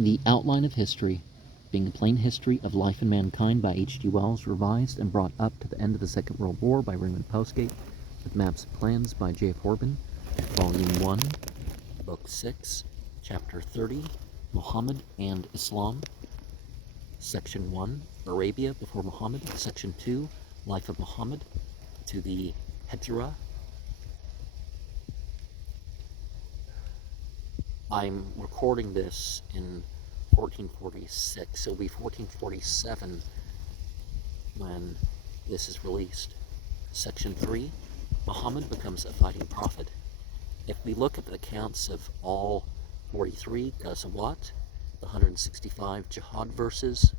The Outline of History, being a plain history of life and mankind by H.G. Wells, revised and brought up to the end of the Second World War by Raymond Postgate, with maps and plans by J.F. Horban, Volume 1, Book 6, Chapter 30, Muhammad and Islam, Section 1, Arabia before Muhammad, Section 2, Life of Muhammad, to the Hijra. I'm recording this in 1446. It'll be 1447 when this is released. Section 3, Muhammad becomes a fighting prophet. If we look at the accounts of all 43 Ghazawat, the 165 jihad verses,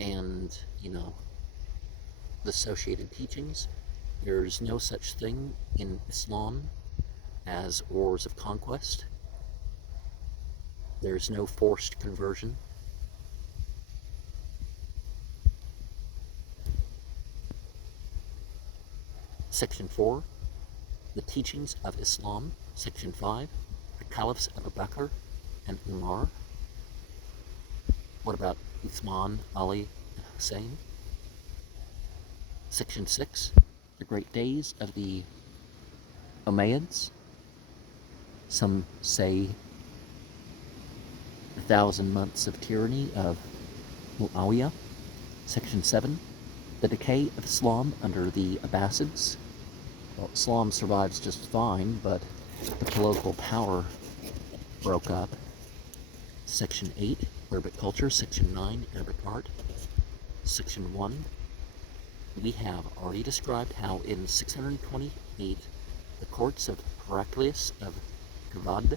and, the associated teachings, there's no such thing in Islam as wars of conquest. There's no forced conversion. Section 4, the teachings of Islam. Section 5, the caliphs Abu Bakr and Umar. What about Uthman, Ali, and Hussein? Section 6, the great days of the Umayyads. Some say 1,000 months of tyranny of Muawiyah. Section 7, the decay of Islam under the Abbasids. Well, Islam survives just fine, but the political power broke up. Section 8, Arabic culture. Section 9, Arabic art. Section 1, we have already described how in 628 the courts of Heraclius of Kavad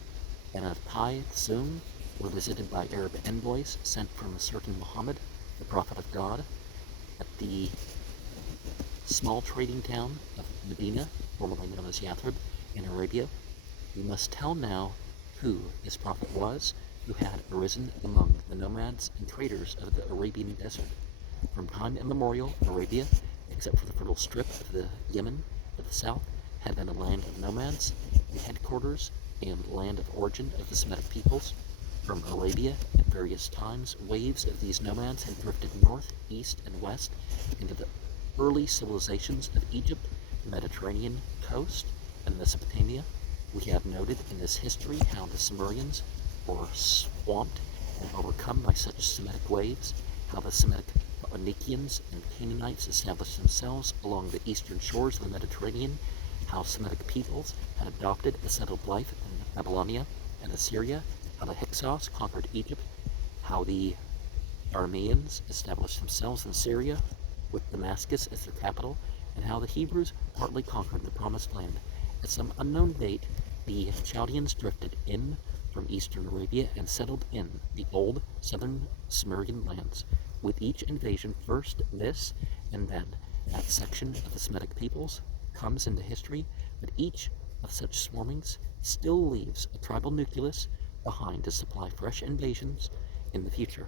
and of Pai Tsum were visited by Arab envoys sent from a certain Muhammad, the prophet of God, at the small trading town of Medina, formerly known as Yathrib, in Arabia. We must tell now who this prophet was, who had arisen among the nomads and traders of the Arabian desert. From time immemorial, Arabia, except for the fertile strip of the Yemen to the south, had been a land of nomads, the headquarters and land of origin of the Semitic peoples. From Arabia, at various times, waves of these nomads had drifted north, east, and west into the early civilizations of Egypt, the Mediterranean coast, and Mesopotamia. We have noted in this history how the Sumerians were swamped and overcome by such Semitic waves, how the Semitic Phoenicians and Canaanites established themselves along the eastern shores of the Mediterranean, how Semitic peoples had adopted a settled life in Babylonia and Assyria, how the Hyksos conquered Egypt, how the Arameans established themselves in Syria with Damascus as their capital, and how the Hebrews partly conquered the Promised Land. At some unknown date, the Chaldeans drifted in from eastern Arabia and settled in the old southern Sumerian lands. With each invasion, first this and then that section of the Semitic peoples comes into history, but each of such swarmings still leaves a tribal nucleus behind to supply fresh invasions in the future.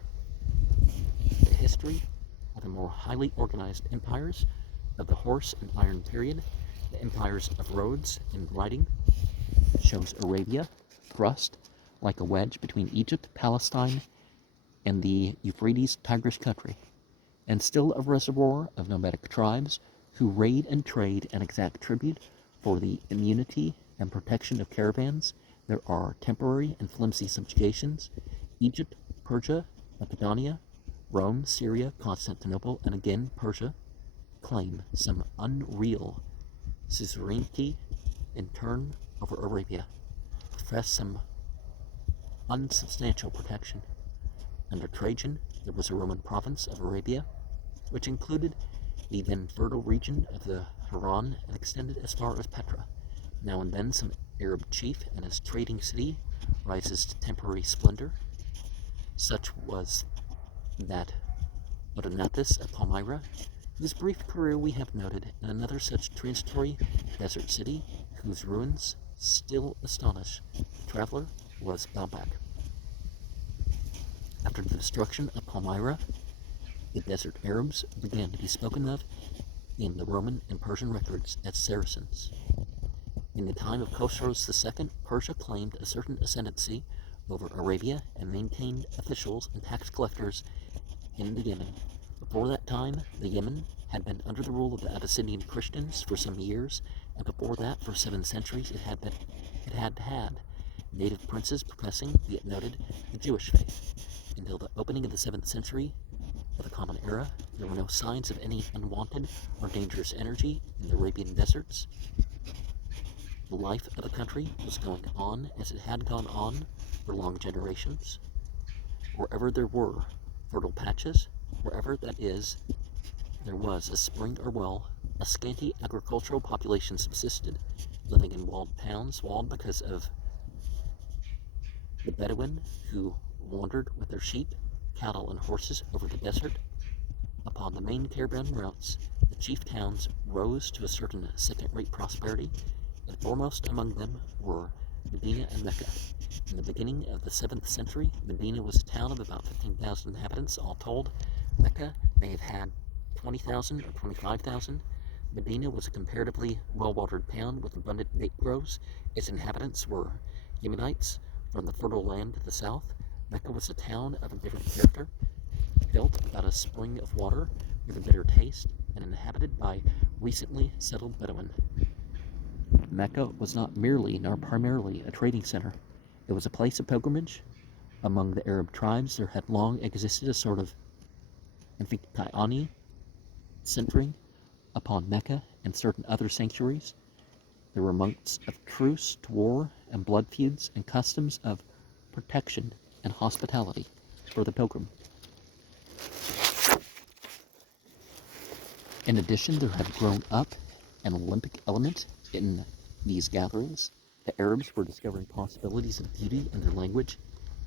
The history of the more highly organized empires of the horse and iron period, the empires of roads and riding, shows Arabia thrust like a wedge between Egypt, Palestine, and the Euphrates-Tigris country, and still a reservoir of nomadic tribes who raid and trade and exact tribute for the immunity and protection of caravans. There are temporary and flimsy subjugations. Egypt, Persia, Macedonia, Rome, Syria, Constantinople, and again Persia claim some unreal suzerainty in turn over Arabia, profess some unsubstantial protection. Under Trajan, there was a Roman province of Arabia, which included the then fertile region of the Haran and extended as far as Petra. Now and then some Arab chief and his trading city rises to temporary splendor. Such was that Odenathus of Palmyra, whose brief career we have noted, and another such transitory desert city, whose ruins still astonish the traveler, was Baalbek. After the destruction of Palmyra, the desert Arabs began to be spoken of in the Roman and Persian records as Saracens. In the time of Khosroes II, Persia claimed a certain ascendancy over Arabia and maintained officials and tax collectors in the Yemen. Before that time, the Yemen had been under the rule of the Abyssinian Christians for some years, and before that, for 7 centuries, it had native princes professing, be it noted, the Jewish faith. Until the opening of the 7th century of the Common Era, there were no signs of any unwanted or dangerous energy in the Arabian deserts. The life of the country was going on as it had gone on for long generations. Wherever there were fertile patches, wherever, that is, there was a spring or well, a scanty agricultural population subsisted, living in walled towns, walled because of the Bedouin who wandered with their sheep, cattle, and horses over the desert. Upon the main caravan routes, the chief towns rose to a certain second-rate prosperity, and foremost among them were Medina and Mecca. In the beginning of the 7th century, Medina was a town of about 15,000 inhabitants, all told. Mecca may have had 20,000 or 25,000. Medina was a comparatively well-watered town with abundant date groves. Its inhabitants were Yemenites from the fertile land to the south. Mecca was a town of a different character, built about a spring of water with a bitter taste, and inhabited by recently settled Bedouin. Mecca was not merely nor primarily a trading center. It was a place of pilgrimage. Among the Arab tribes, there had long existed a sort of Amphiktaioni centering upon Mecca and certain other sanctuaries. There were months of truce to war and blood feuds and customs of protection and hospitality for the pilgrim. In addition, there had grown up an Olympic element in these gatherings. The Arabs were discovering possibilities of beauty in their language,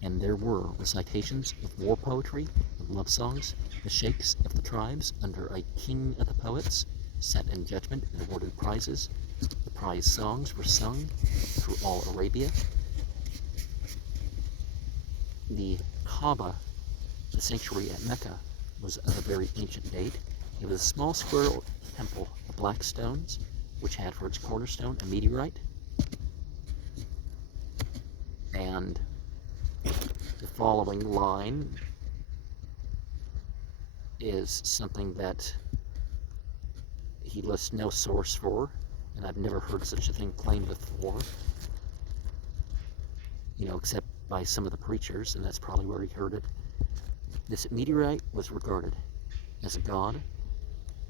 and there were recitations of war poetry and love songs. The sheikhs of the tribes, under a king of the poets, sat in judgment and awarded prizes. The prize songs were sung through all Arabia. The Kaaba, the sanctuary at Mecca, was of a very ancient date. It was a small square temple of black stones, which had for its cornerstone a meteorite. And the following line is something that he lists no source for, and I've never heard such a thing claimed before, except by some of the preachers, and that's probably where he heard it. This meteorite was regarded as a god,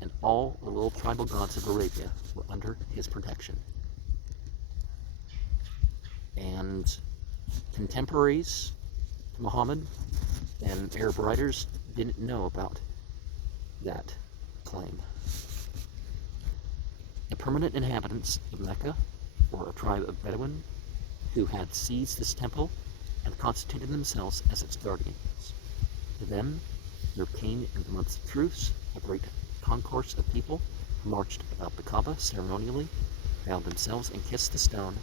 and all the little tribal gods of Arabia were under his protection. And contemporaries to Muhammad and Arab writers didn't know about that claim. The permanent inhabitants of Mecca were a tribe of Bedouin who had seized this temple and constituted themselves as its guardians. To them, there came in the months of truce a great concourse of people who marched about the Kaaba ceremonially, bowed themselves and kissed the stone,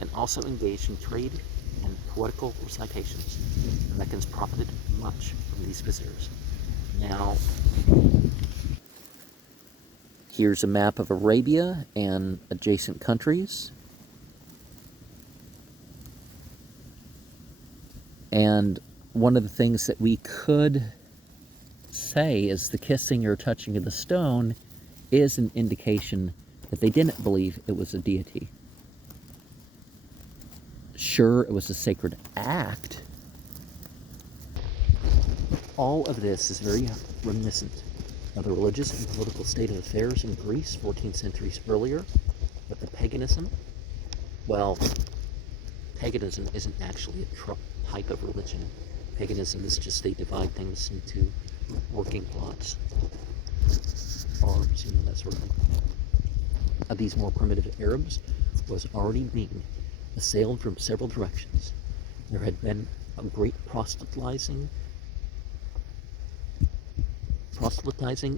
and also engaged in trade and poetical recitations. The Meccans profited much from these visitors. Now, here's a map of Arabia and adjacent countries. And one of the things that we could say is the kissing or touching of the stone is an indication that they didn't believe it was a deity. Sure, it was a sacred act. All of this is very reminiscent of the religious and political state of affairs in Greece 14 centuries earlier, but the paganism, well, paganism isn't actually a type of religion. Paganism is just they divide things into working plots, farms, that sort of thing. Of these more primitive Arabs was already being assailed from several directions. There had been a great proselytizing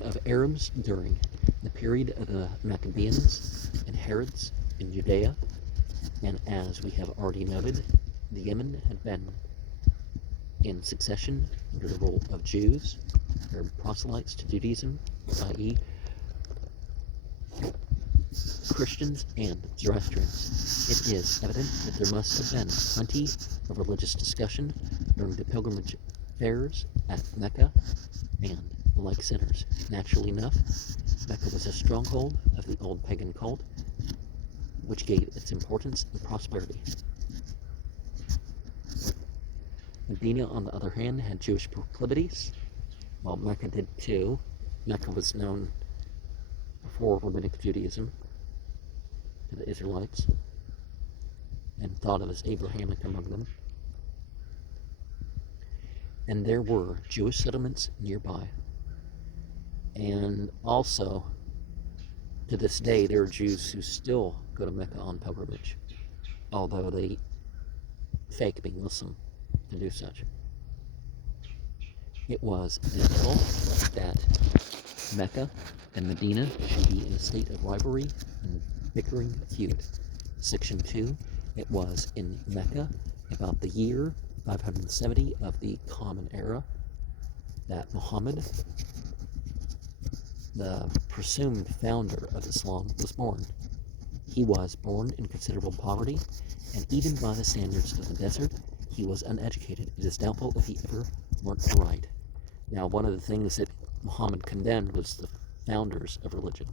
of Arabs during the period of the Maccabeans and Herods in Judea, and as we have already noted, the Yemen had been in succession under the rule of Jews, Arab proselytes to Judaism, i.e. Christians and Zoroastrians. It is evident that there must have been plenty of religious discussion during the pilgrimage fairs at Mecca and the like centers. Naturally enough, Mecca was a stronghold of the old pagan cult, which gave its importance and prosperity. Medina, on the other hand, had Jewish proclivities. Well, Mecca did too. Mecca was known for Rabbinic Judaism to the Israelites and thought of as Abrahamic among them. And there were Jewish settlements nearby. And also, to this day, there are Jews who still go to Mecca on pilgrimage, although they fake being Muslim to do such. It was inevitable that Mecca and Medina should be in a state of rivalry and bickering feud. Section 2, it was in Mecca about the year 570 of the Common Era that Muhammad, the presumed founder of Islam, was born. He was born in considerable poverty, and even by the standards of the desert, he was uneducated. It is doubtful if he ever learned to write. Now, one of the things that Muhammad condemned was the founders of religion.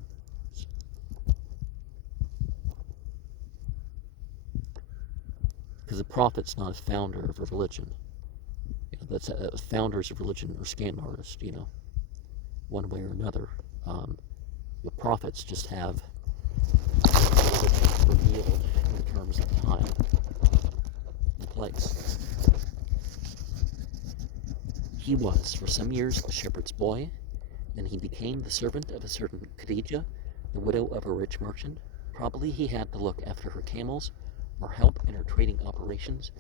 Because a prophet's not a founder of a religion. That's founders of religion are scam artists, one way or another. The prophets just have revealed in terms of time and place. He was, for some years, a shepherd's boy. Then he became the servant of a certain Khadijah, the widow of a rich merchant. Probably he had to look after her camels or help in her trading operations,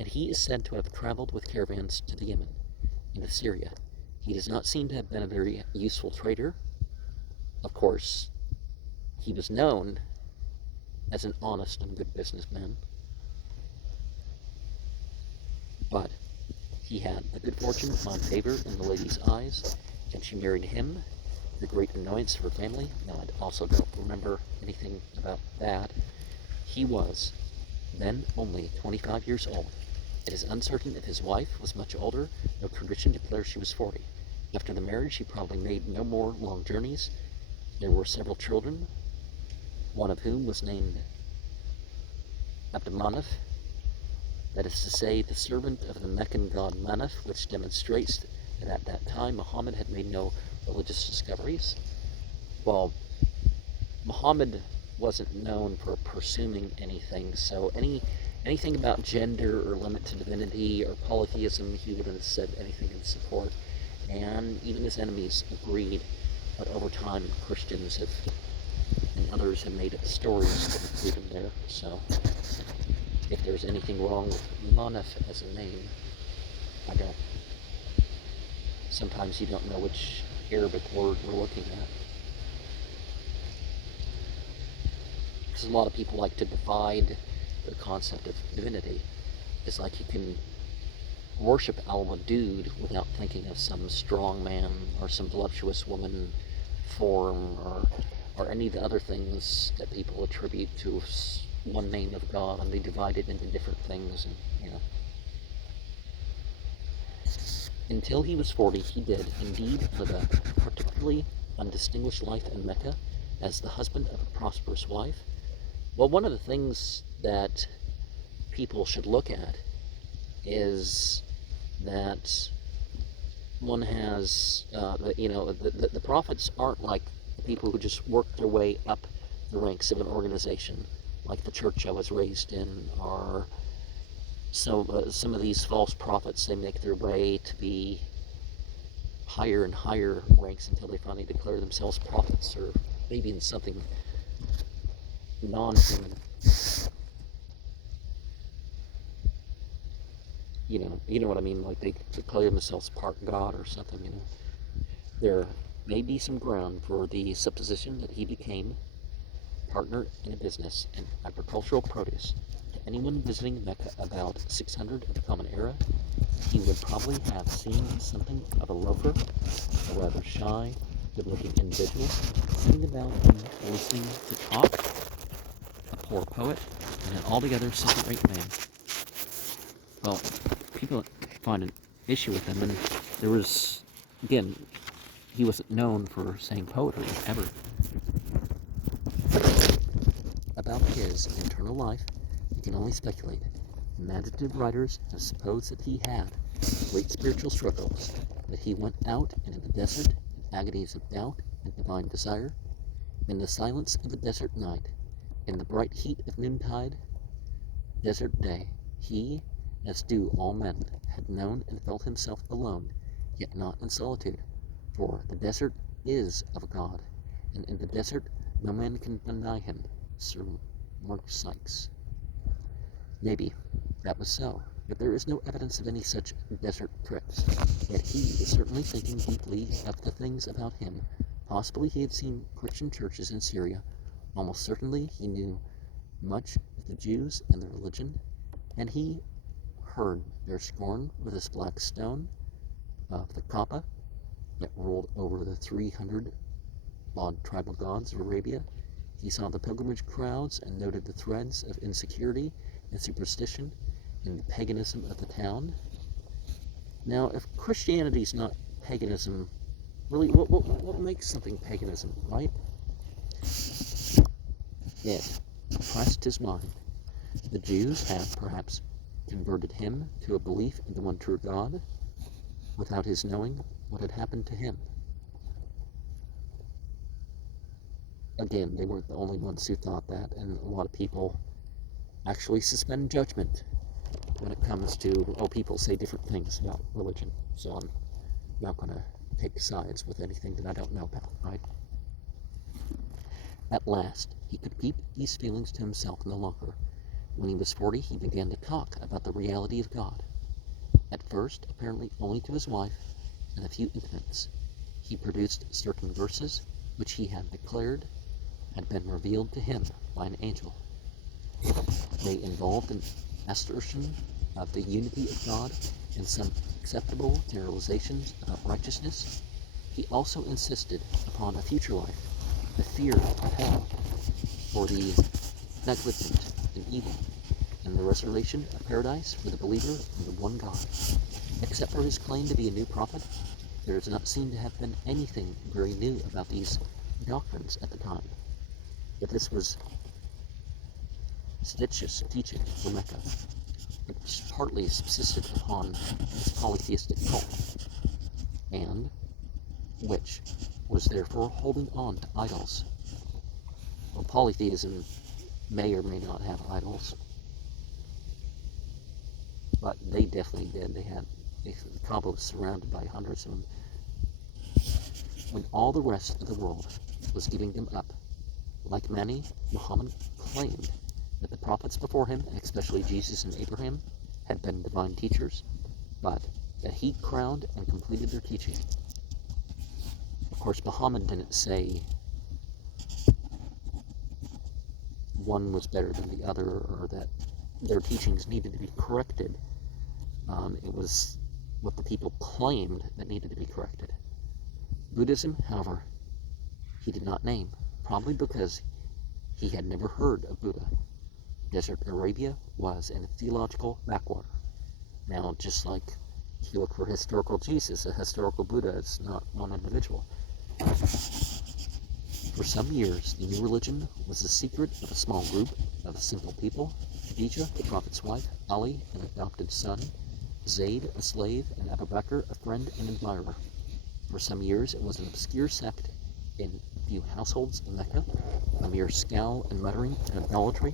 and he is said to have traveled with caravans to the Yemen and to Syria. He does not seem to have been a very useful trader. Of course, he was known as an honest and good businessman, but he had the good fortune to find favor in the lady's eyes, and she married him, the great annoyance of her family. Now, I also don't remember anything about that. He was then only 25 years old. It is uncertain if his wife was much older, though tradition declares she was 40. After the marriage, she probably made no more long journeys. There were several children, one of whom was named Abdulmanaf, that is to say, the servant of the Meccan god Manaf, which demonstrates that at that time Muhammad had made no religious discoveries. Well, Muhammad wasn't known for pursuing anything, so anything about gender or limit to divinity or polytheism, he wouldn't have said anything in support. And even his enemies agreed, but over time Christians and others have made up stories to include him there. So if there's anything wrong with Manaf as a name, I don't. Sometimes you don't know which Arabic word we're looking at. Because a lot of people like to divide the concept of divinity. It's like you can worship Al-Wadud without thinking of some strong man or some voluptuous woman form or any of the other things that people attribute to one name of God, and they divide it into different things, and Until he was 40, he did indeed live a particularly undistinguished life in Mecca as the husband of a prosperous wife. Well, one of the things that people should look at is that one has, the prophets aren't like the people who just work their way up the ranks of an organization, like the church I was raised in, or some of these false prophets. They make their way to be higher and higher ranks until they finally declare themselves prophets, or maybe in something non-human. You know what I mean? Like they declare themselves part God or something. There may be some ground for the supposition that he became partner in a business in agricultural produce. To anyone visiting Mecca about 600 of the Common Era, he would probably have seen something of a loafer, a rather shy, good-looking individual sitting about and listening to talk, a poor poet, and an altogether second-rate man. Well, people find an issue with him, and there was, again, he wasn't known for saying poetry, ever. About his internal life, we can only speculate. Imaginative writers have supposed that he had great spiritual struggles, that he went out into the desert in agonies of doubt and divine desire, in the silence of the desert night, in the bright heat of noontide, desert day, he, as do all men, had known and felt himself alone, yet not in solitude, for the desert is of God, and in the desert no man can deny him. Sir Mark Sykes. Maybe that was so, but there is no evidence of any such desert trips. Yet he was certainly thinking deeply of the things about him. Possibly he had seen Christian churches in Syria. Almost certainly he knew much of the Jews and their religion, and he heard their scorn with this black stone of the Kaaba that ruled over the 300 odd tribal gods of Arabia. He saw the pilgrimage crowds and noted the threads of insecurity and superstition in the paganism of the town. Now, if Christianity is not paganism, really, what makes something paganism, right? It oppressed his mind. The Jews had perhaps converted him to a belief in the one true God without his knowing what had happened to him. Again, they weren't the only ones who thought that, and a lot of people actually suspend judgment when it comes to, people say different things about religion, so I'm not going to take sides with anything that I don't know about, right? At last, he could keep these feelings to himself no longer. When he was 40, he began to talk about the reality of God. At first, apparently only to his wife and a few intimates, he produced certain verses which he had declared had been revealed to him by an angel. They involved an assertion of the unity of God and some acceptable generalizations about righteousness. He also insisted upon a future life, the fear of hell for the negligent and evil, and the restoration of paradise for the believer in the one God. Except for his claim to be a new prophet, there does not seem to have been anything very new about these doctrines at the time. But this was seditious teaching for Mecca, which partly subsisted upon this polytheistic cult, and which was therefore holding on to idols. Well, polytheism may or may not have idols, but they definitely did. The Kaaba was surrounded by hundreds of them. When all the rest of the world was giving them up, like many, Muhammad claimed that the prophets before him, especially Jesus and Abraham, had been divine teachers, but that he crowned and completed their teaching. Of course, Muhammad didn't say one was better than the other, or that their teachings needed to be corrected. It was what the people claimed that needed to be corrected. Buddhism, however, he did not name, probably because he had never heard of Buddha. Desert Arabia was in a theological backwater. Now, just like if you look for historical Jesus, a historical Buddha is not one individual. For some years, the new religion was the secret of a small group of simple people: Khadija, the prophet's wife; Ali, an adopted son; Zayd, a slave; and Abu Bakr, a friend and admirer. For some years, it was an obscure sect in a few households in Mecca, a mere scowl and muttering and idolatry,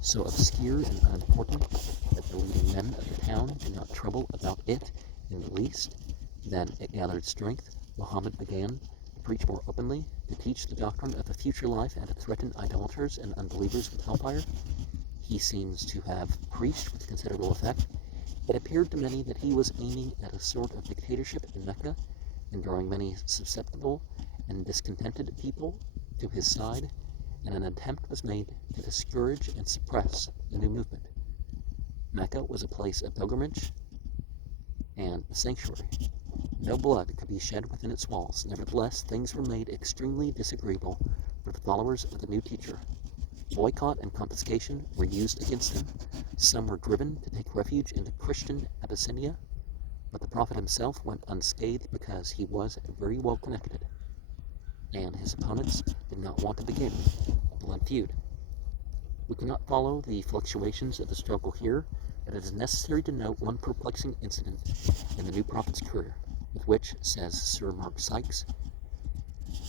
so obscure and unimportant that the leading men of the town did not trouble about it in the least. Then it gathered strength. Muhammad began to preach more openly, to teach the doctrine of a future life, and to threaten idolaters and unbelievers with hellfire. He seems to have preached with considerable effect. It appeared to many that he was aiming at a sort of dictatorship in Mecca, and drawing many susceptible and discontented people to his side, and an attempt was made to discourage and suppress the new movement. Mecca was a place of pilgrimage and a sanctuary. No blood could be shed within its walls. Nevertheless, things were made extremely disagreeable for the followers of the new teacher. Boycott and confiscation were used against them. Some were driven to take refuge into Christian Abyssinia, but the prophet himself went unscathed because he was very well connected, and his opponents did not want to begin a blood feud. We cannot follow the fluctuations of the struggle here, but it is necessary to note one perplexing incident in the new prophet's career, with which, says Sir Mark Sykes,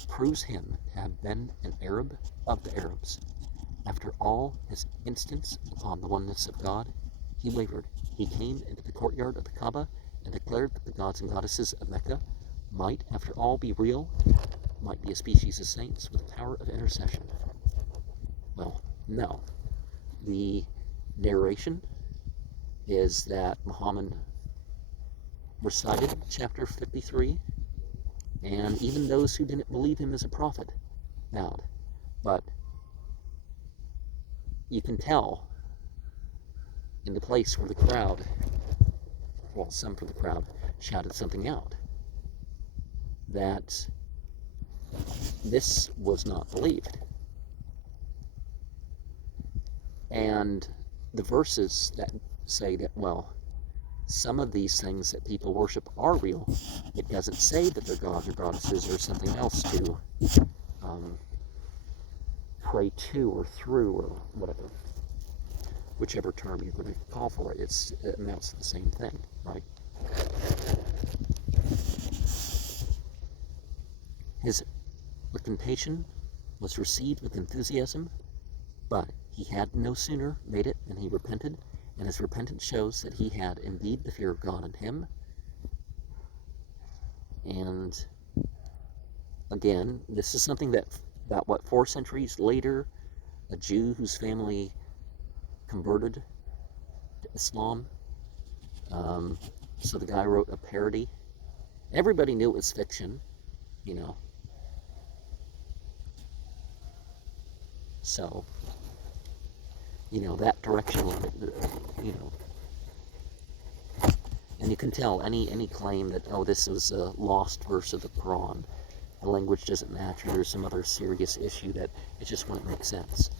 proves him to have been an Arab of the Arabs. After all his instance upon the oneness of God, he wavered. He came into the courtyard of the Kaaba and declared that the gods and goddesses of Mecca might, after all, be real, might be a species of saints with the power of intercession. Well, no. The narration is that Muhammad recited chapter 53, and even those who didn't believe him as a prophet bowed. But you can tell in the place where the crowd, well, some from the crowd, shouted something out, that this was not believed. And the verses that say that, well, some of these things that people worship are real, it doesn't say that they're gods or goddesses or something else to pray to or through or whatever. Whichever term you're going to call for it, it amounts to the same thing, right? His recantation was received with enthusiasm, but he had no sooner made it than he repented, and his repentance shows that he had indeed the fear of God in him. And again, this is something that about 4 centuries later, a Jew whose family converted to Islam, so the guy wrote a parody. Everybody knew it was fiction, you know. So, you know, that direction, you know. And you can tell any claim that, oh, this is a lost verse of the Quran, the language doesn't match, or there's some other serious issue that it just wouldn't make sense.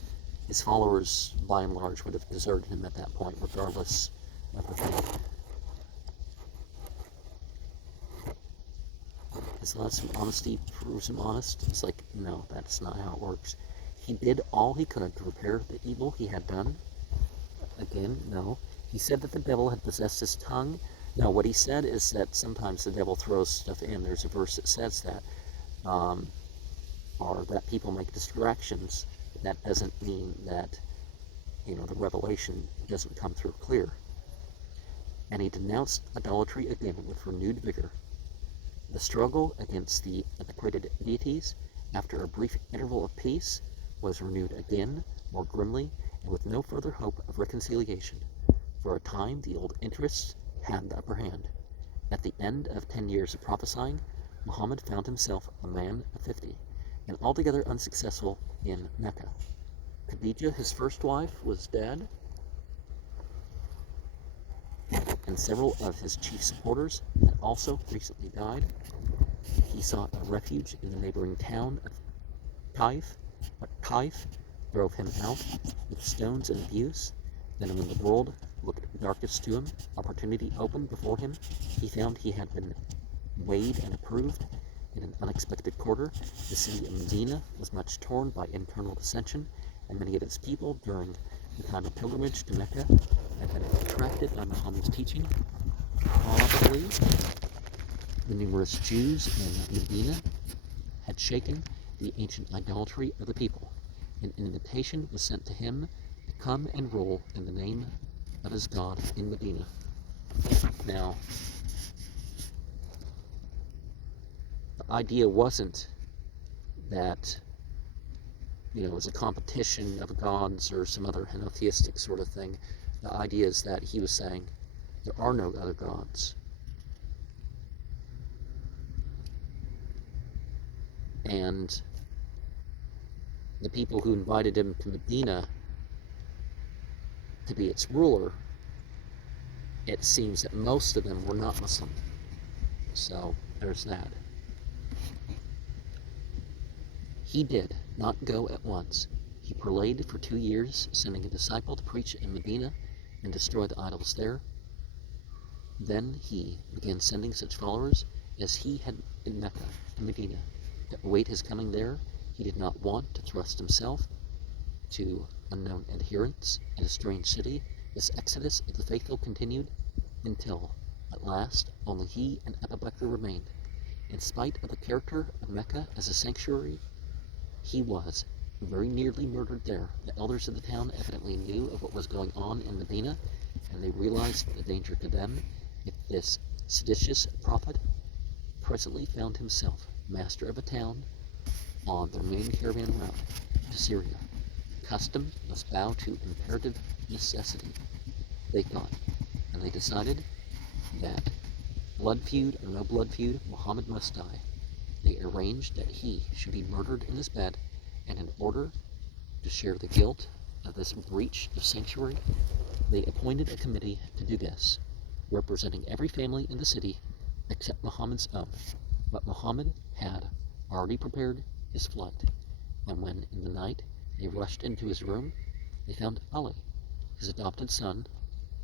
His followers, by and large, would have deserted him at that point, regardless of the faith. His last honesty proves him honest. It's like, no, that's not how it works. He did all he could to repair the evil he had done. Again, no. He said that the devil had possessed his tongue. No, what he said is that sometimes the devil throws stuff in. There's a verse that says that. Or that people make distractions. That doesn't mean that, you know, the revelation doesn't come through clear. And he denounced idolatry again with renewed vigor. The struggle against the antiquated deities, after a brief interval of peace, was renewed again, more grimly, and with no further hope of reconciliation. For a time, the old interests had the upper hand. At the end of 10 years of prophesying, Muhammad found himself a man of 50, and altogether unsuccessful in Mecca. Khadijah, his first wife, was dead, and several of his chief supporters had also recently died. He sought a refuge in the neighboring town of Taif, but Taif drove him out with stones and abuse. Then when the world looked darkest to him, opportunity opened before him. He found he had been weighed and approved in an unexpected quarter. The city of Medina was much torn by internal dissension, and many of its people, during the time of pilgrimage to Mecca, had been attracted by Muhammad's teaching. Probably the numerous Jews in Medina had shaken the ancient idolatry of the people. An invitation was sent to him to come and rule in the name of his God in Medina. Now, the idea wasn't that, you know, it was a competition of gods or some other henotheistic sort of thing. The idea is that he was saying there are no other gods. And the people who invited him to Medina to be its ruler, it seems that most of them were not Muslim. So there's that. He did not go at once. He parleyed for 2 years, sending a disciple to preach in Medina and destroy the idols there. Then he began sending such followers as he had in Mecca and Medina to await his coming there. He did not want to thrust himself to unknown adherents in a strange city. This exodus of the faithful continued until, at last, only he and Abu Bakr remained. In spite of the character of Mecca as a sanctuary, he was very nearly murdered there. The elders of the town evidently knew of what was going on in Medina, and they realized the danger to them if this seditious prophet presently found himself master of a town on their main caravan route to Syria. Custom must bow to imperative necessity, they thought, and they decided that, blood feud or no blood feud, Muhammad must die. They arranged that he should be murdered in his bed, and in order to share the guilt of this breach of sanctuary, they appointed a committee to do this, representing every family in the city except Muhammad's own. But Muhammad had already prepared his flight, and when in the night they rushed into his room, they found Ali, his adopted son,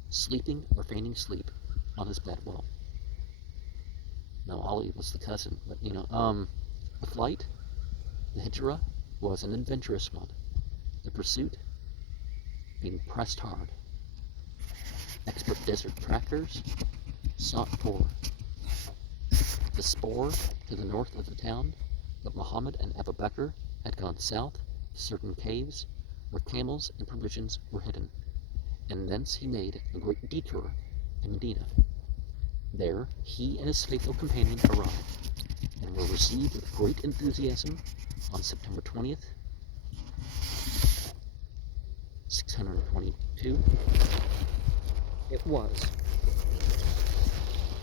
sleeping or feigning sleep on his bed. Well, no, Ali was the cousin, but the flight, the hijrah, was an adventurous one. The pursuit being pressed hard. Expert desert trackers sought for the spoor to the north of the town, but Muhammad and Abu Bakr had gone south to certain caves where camels and provisions were hidden, and thence he made a great detour to Medina. There he and his faithful companion arrived, and were received with great enthusiasm on September 20th, 622. It was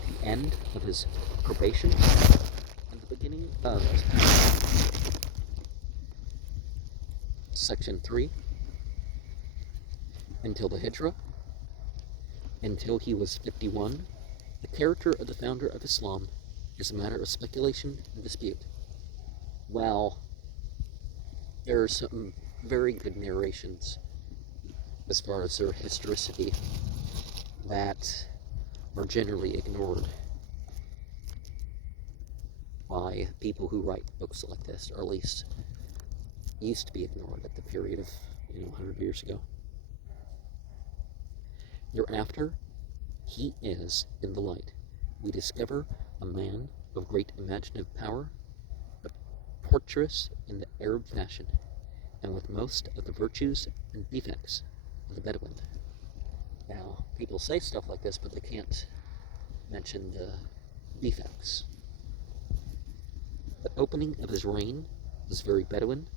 the end of his probation and the beginning of Section 3, until the Hijrah, until he was 51. The character of the founder of Islam is a matter of speculation and dispute. Well, there are some very good narrations as far as their historicity that are generally ignored by people who write books like this, or at least used to be ignored at the period of 100 years ago. Thereafter, he is in the light. We discover a man of great imaginative power, but tortuous in the Arab fashion, and with most of the virtues and defects of the Bedouin. Now, people say stuff like this, but they can't mention the defects. The opening of his reign was very Bedouin.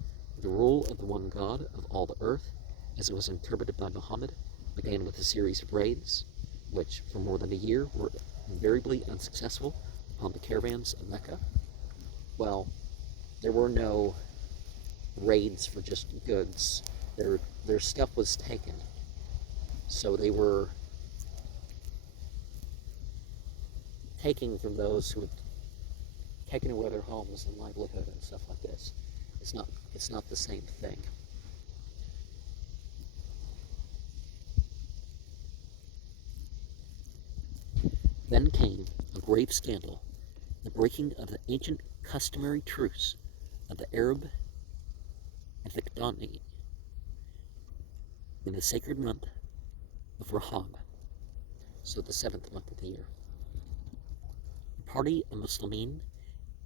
The rule of the one God of all the earth, as it was interpreted by Muhammad, began with a series of raids, which for more than a year were invariably unsuccessful upon the caravans of Mecca. Well, there were no raids for just goods. Their stuff was taken. So they were taking from those who had taken away their homes and livelihood and stuff like this. It's not the same thing. Then came a grave scandal, the breaking of the ancient customary truce of the Arab Anthectony in the sacred month of Rahab, so the 7th month of the year. The party of Muslimin,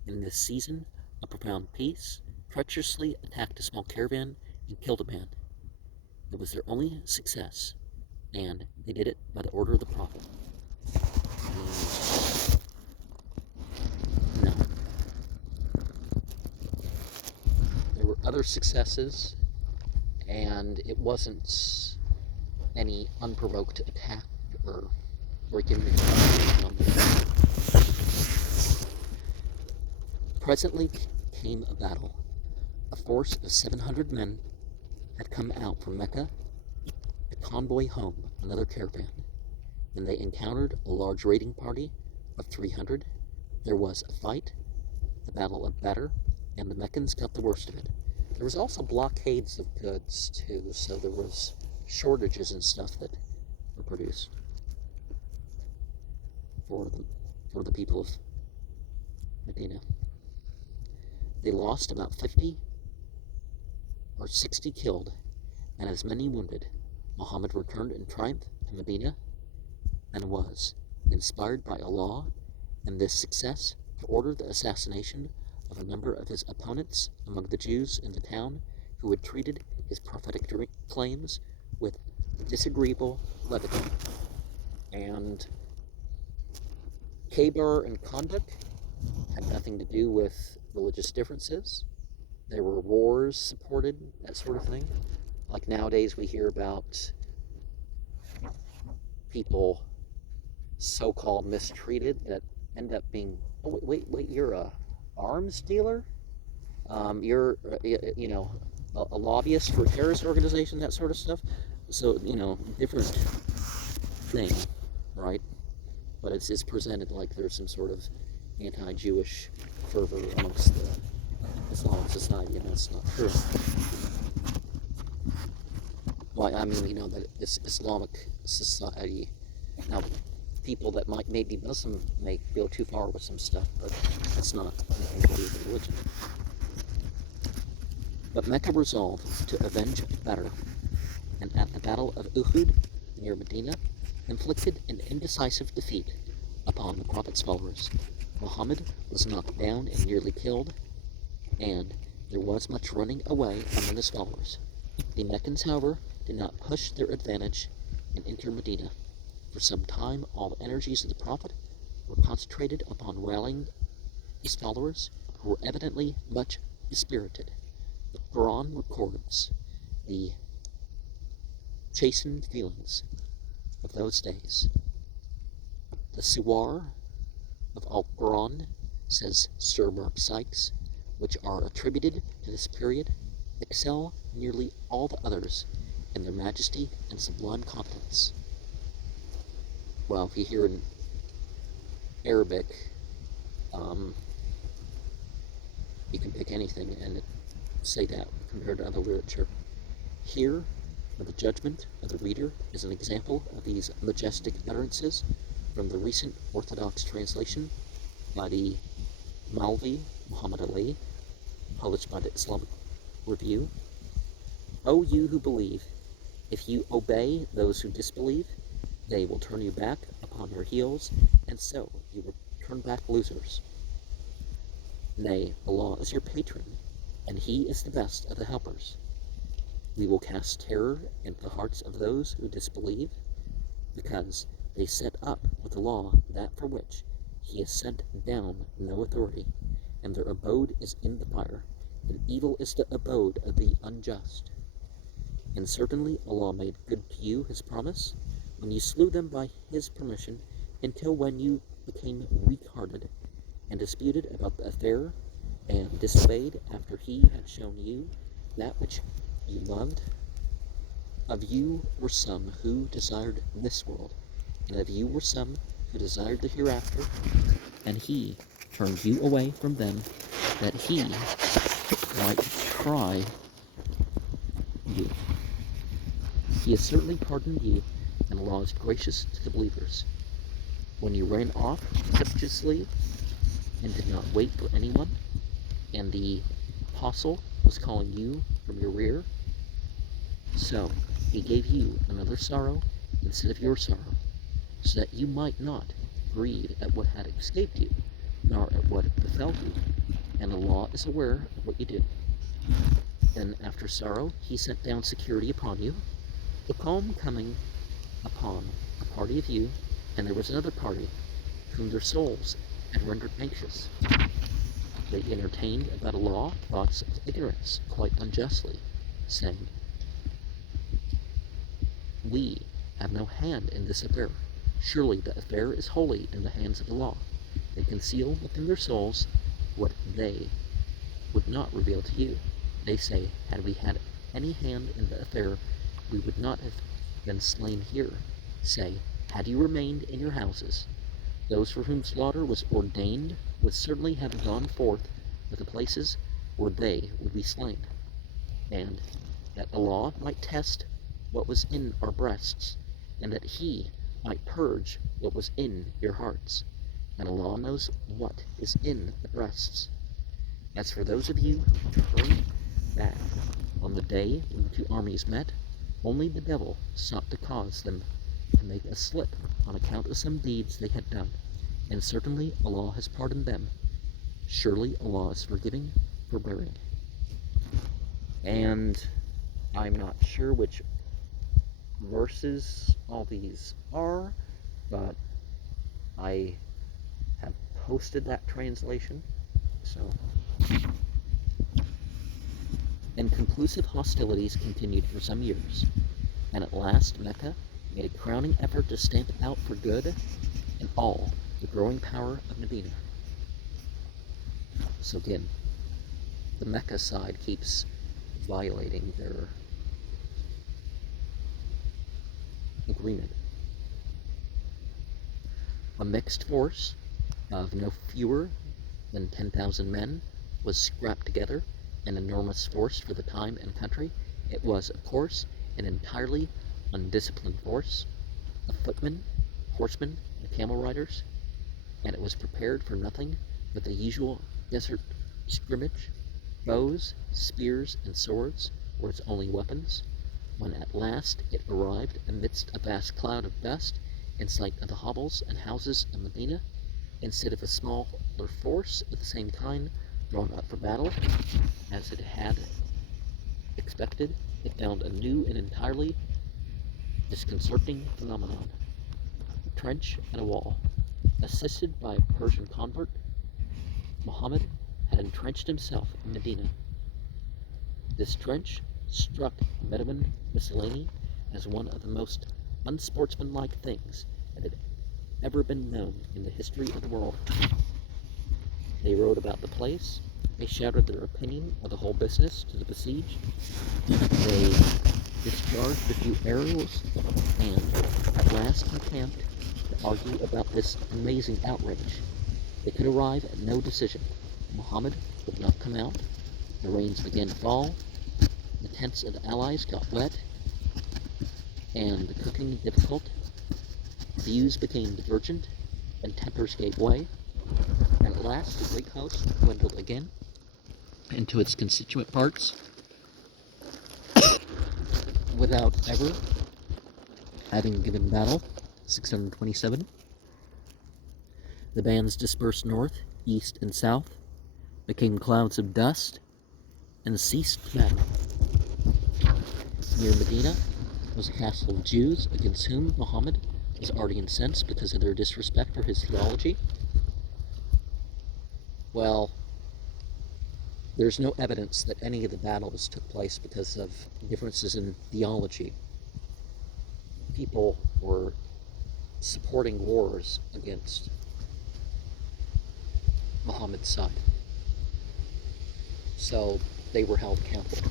in this season of profound peace, treacherously attacked a small caravan and killed a man. It was their only success, and they did it by the order of the Prophet. No. There were other successes, and it wasn't any unprovoked attack or breaking the on them. Presently came a battle. A force of 700 men had come out from Mecca to convoy home another caravan, and they encountered a large raiding party of 300 There was a fight, the Battle of Badr, and the Meccans got the worst of it. There was also blockades of goods too, so there was shortages and stuff that were produced for the people of Medina. They lost about 50 or 60 killed and as many wounded. Muhammad returned in triumph to Medina and was inspired by Allah and this success to order the assassination of a number of his opponents among the Jews in the town who had treated his prophetic claims with disagreeable levity. And Khaybar and Khandaq had nothing to do with religious differences. There were wars supported, that sort of thing. Like nowadays we hear about people so-called mistreated that end up being, oh wait, you're a arms dealer? You're, a lobbyist for a terrorist organization, that sort of stuff. So, different thing, right? But it's presented like there's some sort of anti-Jewish fervor amongst the Islamic society, and that's not true. Well, I mean, that this Islamic society, now, people that may be Muslim may go too far with some stuff, but that's not anything to do with religion. But Mecca resolved to avenge Badr, and at the Battle of Uhud near Medina, inflicted an indecisive defeat upon the Prophet's followers. Muhammad was knocked down and nearly killed, and there was much running away among his followers. The Meccans, however, did not push their advantage and enter Medina. For some time, all the energies of the Prophet were concentrated upon rallying his followers, who were evidently much dispirited. The Quran records the chastened feelings of those days. The Suwar of Al-Quran, says Sir Mark Sykes, which are attributed to this period, excel nearly all the others in their majesty and sublime contents. Well, if you hear in Arabic, you can pick anything and say that compared to other literature. Here, the judgment of the reader is an example of these majestic utterances from the recent Orthodox translation by the Maulvi Muhammad Ali, published by the Islamic Review. O you who believe, if you obey those who disbelieve, they will turn you back upon your heels, and so you will turn back losers. Nay, Allah is your patron, and He is the best of the helpers. We will cast terror into the hearts of those who disbelieve, because they set up with the law that for which He has sent down no authority, and their abode is in the fire, and evil is the abode of the unjust. And certainly Allah made good to you His promise, when you slew them by His permission, until when you became weak-hearted, and disputed about the affair, and disobeyed after He had shown you that which you loved. Of you were some who desired this world, and of you were some who desired the hereafter, and He turned you away from them, that He might try you. He has certainly pardoned you, and Allah is gracious to the believers. When you ran off impetuously and did not wait for anyone, and the apostle was calling you from your rear, so He gave you another sorrow instead of your sorrow, so that you might not grieve at what had escaped you, nor at what befell you, and Allah is aware of what you do. Then after sorrow He sent down security upon you, the calm coming upon a party of you, and there was another party whom their souls had rendered anxious. They entertained about Allah thoughts of ignorance quite unjustly, saying, we have no hand in this affair. Surely the affair is wholly in the hands of Allah. They conceal within their souls what they would not reveal to you. They say, had we had any hand in the affair, we would not have been slain here. Say, had you remained in your houses, those for whom slaughter was ordained would certainly have gone forth to the places where they would be slain, and that Allah might test what was in our breasts, and that He might purge what was in your hearts. And Allah knows what is in the breasts. As for those of you who turned back on the day when the two armies met, only the devil sought to cause them to make a slip on account of some deeds they had done, and certainly Allah has pardoned them. Surely Allah is forgiving, forbearing. And I'm not sure which verses all these are, but I have posted that translation. So, and conclusive hostilities continued for some years, and at last Mecca made a crowning effort to stamp out for good and all the growing power of Medina. So again, the Mecca side keeps violating their agreement. A mixed force of no fewer than 10,000 men was scrapped together, an enormous force for the time and country. It was, of course, an entirely undisciplined force of footmen, horsemen, and camel riders, and it was prepared for nothing but the usual desert scrimmage. Bows, spears, and swords were its only weapons. When at last it arrived amidst a vast cloud of dust, in sight of the hovels and houses of Medina, instead of a smaller force of the same kind drawn up for battle, as it had expected, it found a new and entirely disconcerting phenomenon: a trench and a wall. Assisted by a Persian convert, Muhammad had entrenched himself in Medina. This trench struck Bedouin miscellany as one of the most unsportsmanlike things that had ever been known in the history of the world. They wrote about the place, they shouted their opinion of the whole business to the besieged, they discharged a few arrows, and at last encamped to argue about this amazing outrage. They could arrive at no decision. Muhammad would not come out, the rains began to fall, the tents of the allies got wet, and the cooking difficult. Views became divergent, and tempers gave way, and at last the great host dwindled again into its constituent parts without ever having given battle. 627. The bands dispersed north, east, and south, became clouds of dust, and ceased battle. Near Medina was a castle of Jews against whom Muhammad was already incensed because of their disrespect for his theology. Well, there's no evidence that any of the battles took place because of differences in theology. People were supporting wars against Muhammad's side, so they were held accountable.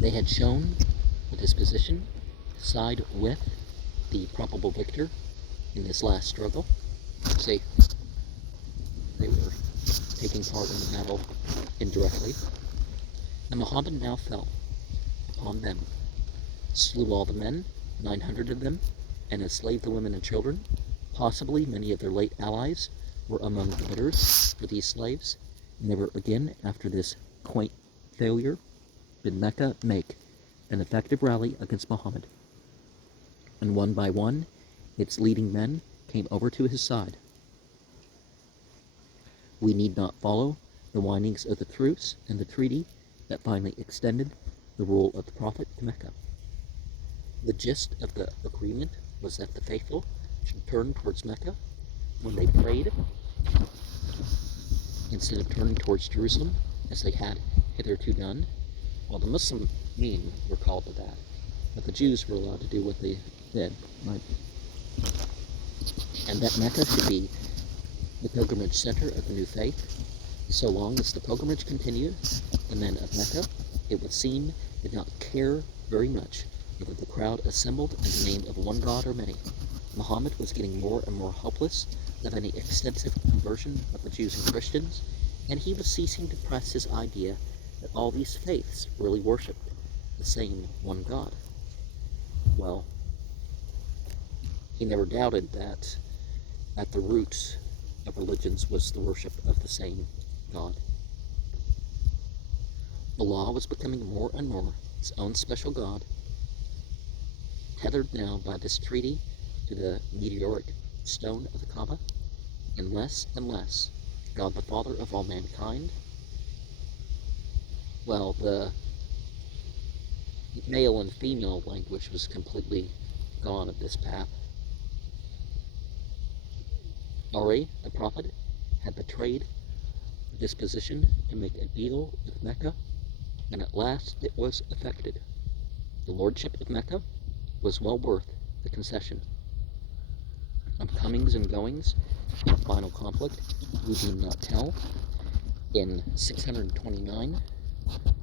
They had shown a disposition to side with the probable victor in this last struggle. See, they were taking part in the battle indirectly, and Muhammad now fell upon them, slew all the men, 900 of them, and enslaved the women and children. Possibly many of their late allies were among the bidders for these slaves. Never again, after this quaint failure, did Mecca make an effective rally against Muhammad, and one by one, its leading men came over to his side. We need not follow the windings of the truce and the treaty that finally extended the rule of the Prophet to Mecca. The gist of the agreement was that the faithful should turn towards Mecca when they prayed, instead of turning towards Jerusalem as they had hitherto done. Well, the Muslim were called to that, but the Jews were allowed to do what they did, right? And that Mecca should be the pilgrimage center of the new faith. So long as the pilgrimage continued, the men of Mecca, it would seem, did not care very much whether the crowd assembled in the name of one god or many. Muhammad was getting more and more hopeless of any extensive conversion of the Jews and Christians, and he was ceasing to press his idea that all these faiths really worshipped the same one God. Well, he never doubted that at the root of religions was the worship of the same God. Allah was becoming more and more his own special God, tethered now by this treaty to the meteoric stone of the Kaaba, and less God the Father of all mankind. Well, the male and female language was completely gone of this path. Already, the Prophet had betrayed the disposition to make a deal with Mecca, and at last it was effected. The lordship of Mecca was well worth the concession. Of comings and goings in final conflict, we need not tell. In 629,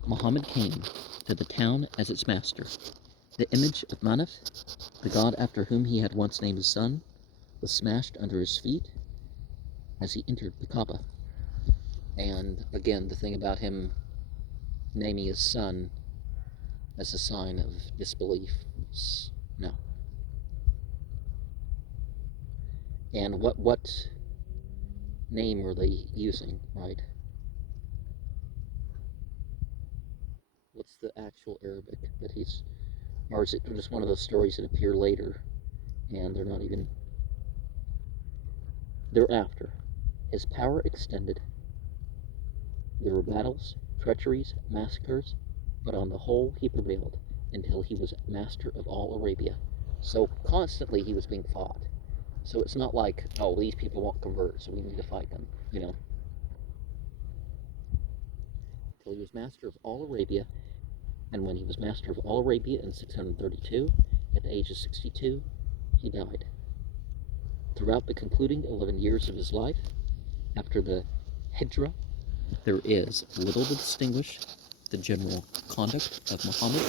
Muhammad came to the town as its master. The image of Manaf, the god after whom he had once named his son, was smashed under his feet as he entered the Kaaba. And again, the thing about him naming his son as a sign of disbelief, no. And what name were they using, right? What's the actual Arabic that he's, or is it just one of those stories that appear later and they're not even, thereafter? His power extended. There were battles, treacheries, massacres, but on the whole he prevailed until he was master of all Arabia. So constantly he was being fought. So it's not like, oh, these people won't convert, so we need to fight them, Until he was master of all Arabia, and when he was master of all Arabia in 632, at the age of 62, he died. Throughout the concluding 11 years of his life, after the Hijrah, there is little to distinguish the general conduct of Muhammad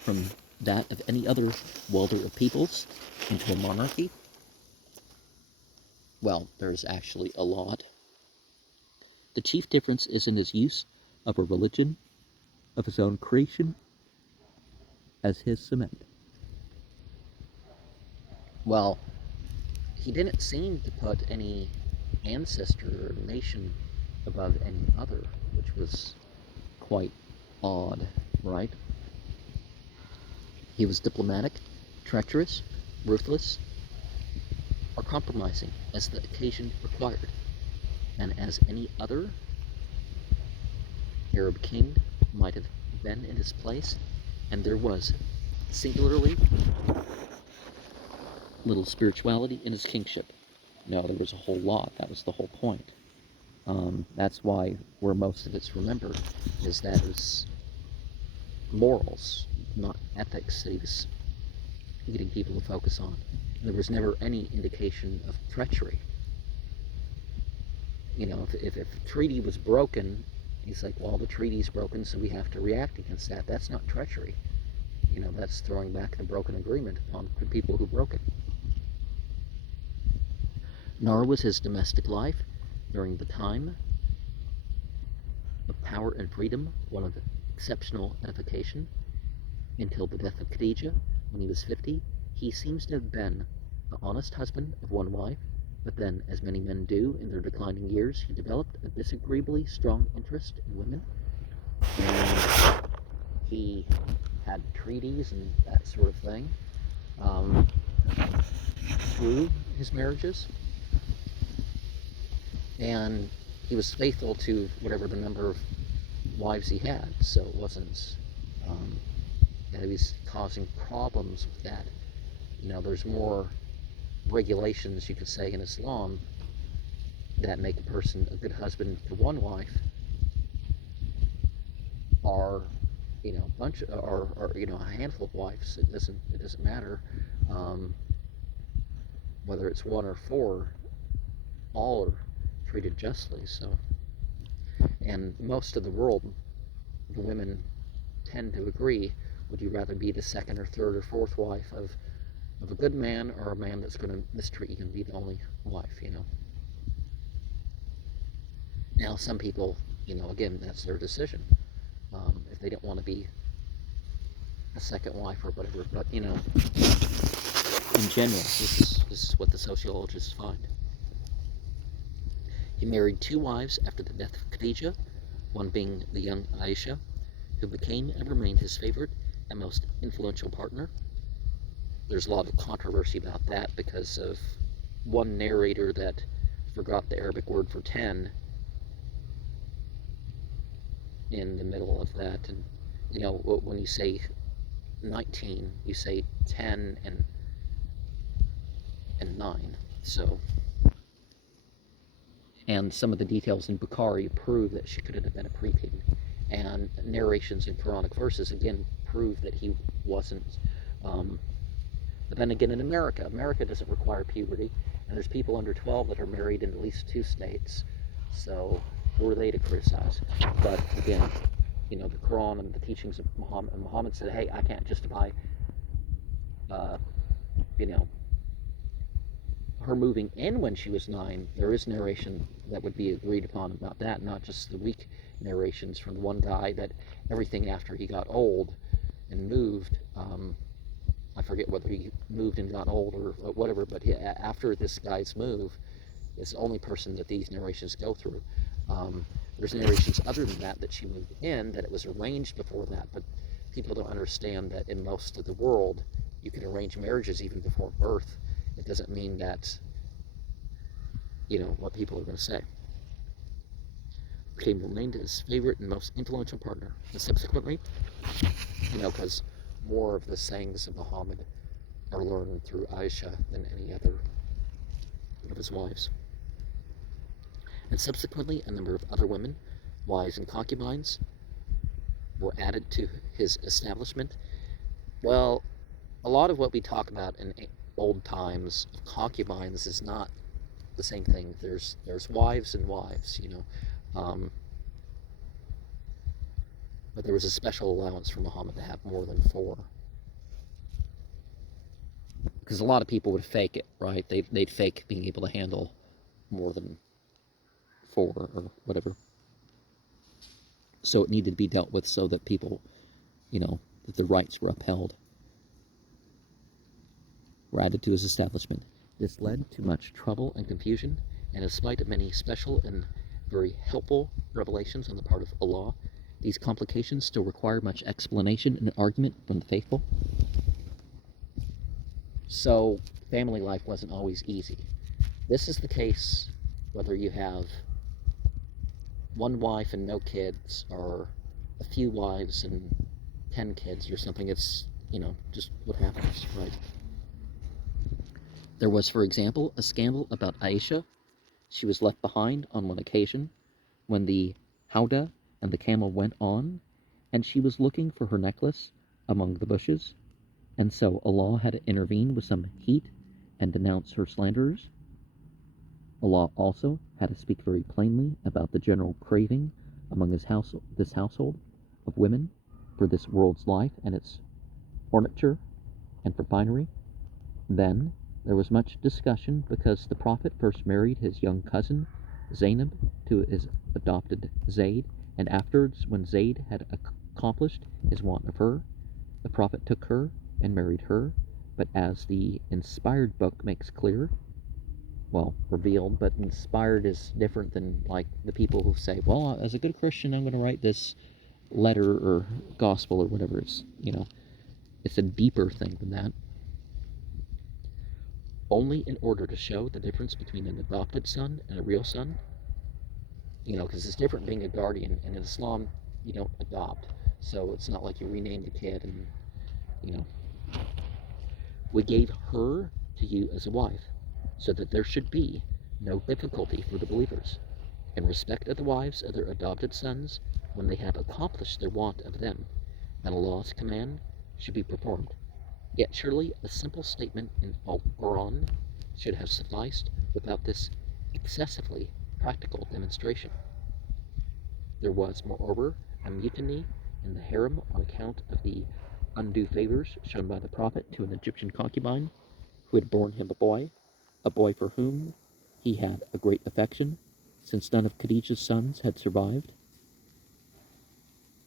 from that of any other welder of peoples into a monarchy. Well, there's actually a lot. The chief difference is in his use of a religion of his own creation as his cement. Well, he didn't seem to put any ancestor or nation above any other, which was quite odd, right? He was diplomatic, treacherous, ruthless, or compromising as the occasion required, and as any other Arab king might have been in his place, and there was singularly little spirituality in his kingship. No, there was a whole lot. That was the whole point. That's why where most of it's remembered is that it was morals, not ethics, that he was getting people to focus on. And there was never any indication of treachery. If a treaty was broken, he's like, well, the treaty's broken, so we have to react against that. That's not treachery. That's throwing back the broken agreement on the people who broke it. Nor was his domestic life during the time of power and freedom one of exceptional edification. Until the death of Khadijah, when he was 50, he seems to have been the honest husband of one wife, but then, as many men do in their declining years, he developed a disagreeably strong interest in women, and he had treaties and that sort of thing through his marriages, and he was faithful to whatever the number of wives he had, so it wasn't that he was causing problems with that. There's more regulations, you could say, in Islam that make a person a good husband to one wife, or a handful of wives. It doesn't matter whether it's one or four. All are treated justly. So, and most of the world, the women tend to agree. Would you rather be the second or third or fourth wife of of a good man or a man that's going to mistreat you and be the only wife, you know. Now, some people, you know, again, that's their decision. If they don't want to be a second wife or whatever, but, you know, in general, this is what the sociologists find. He married 2 wives after the death of Khadijah, one being the young Aisha, who became and remained his favorite and most influential partner. There's a lot of controversy about that because of one narrator that forgot the Arabic word for 10 in the middle of that. And, you know, when you say 19, you say 10 and 9. So, and some of the details in Bukhari prove that she could have been a preteen. And narrations in Quranic verses, again, prove that he wasn't. But then again, in America doesn't require puberty, and there's people under 12 that are married in at least 2 states. So who are they to criticize? But again, you know, the Quran and the teachings of Muhammad, and Muhammad said, hey, I can't justify, you know, her moving in when she was 9. There is narration that would be agreed upon about that, not just the weak narrations from the one guy that everything after he got old and moved, I forget whether he moved and got old or whatever, but after this guy's move, is the only person that these narrations go through. There's narrations other than that she moved in, that it was arranged before that, but people don't understand that in most of the world, you can arrange marriages even before birth. It doesn't mean that, you know, what people are going to say. Became remained his favorite and most influential partner. And subsequently, you know, because more of the sayings of Muhammad are learned through Aisha than any other of his wives. And subsequently, a number of other women, wives and concubines, were added to his establishment. Well, a lot of what we talk about in old times of concubines is not the same thing. There's wives and wives, you know. But there was a special allowance for Muhammad to have more than 4. Because a lot of people would fake it, right? They'd fake being able to handle more than 4 or whatever. So it needed to be dealt with so that people, you know, that the rights were upheld, were added to his establishment. This led to much trouble and confusion, and in spite of many special and very helpful revelations on the part of Allah, these complications still require much explanation and argument from the faithful. So, family life wasn't always easy. This is the case whether you have 1 wife and no kids, or a few wives and 10 kids or something. It's, you know, just what happens, right? There was, for example, a scandal about Aisha. She was left behind on one occasion when the howdah and the camel went on, and she was looking for her necklace among the bushes, and so Allah had to intervene with some heat and denounce her slanderers. Allah also had to speak very plainly about the general craving among this household of women for this world's life and its ornamenture and for finery. Then there was much discussion because the Prophet first married his young cousin Zainab to his adopted Zayd, and afterwards, when Zayd had accomplished his want of her, the Prophet took her and married her. But as the inspired book makes clear, well, revealed, but inspired is different than like the people who say, well, as a good Christian, I'm going to write this letter or gospel or whatever. It's, you know, it's a deeper thing than that. Only in order to show the difference between an adopted son and a real son, you know, because it's different being a guardian, and in Islam, you don't adopt. So it's not like you rename the kid and, you know. We gave her to you as a wife, so that there should be no difficulty for the believers in respect of the wives of their adopted sons when they have accomplished their want of them, and Allah's command should be performed. Yet surely a simple statement in Al-Quran should have sufficed without this excessively practical demonstration. There was, moreover, a mutiny in the harem on account of the undue favors shown by the Prophet to an Egyptian concubine, who had borne him a boy for whom he had a great affection, since none of Khadijah's sons had survived.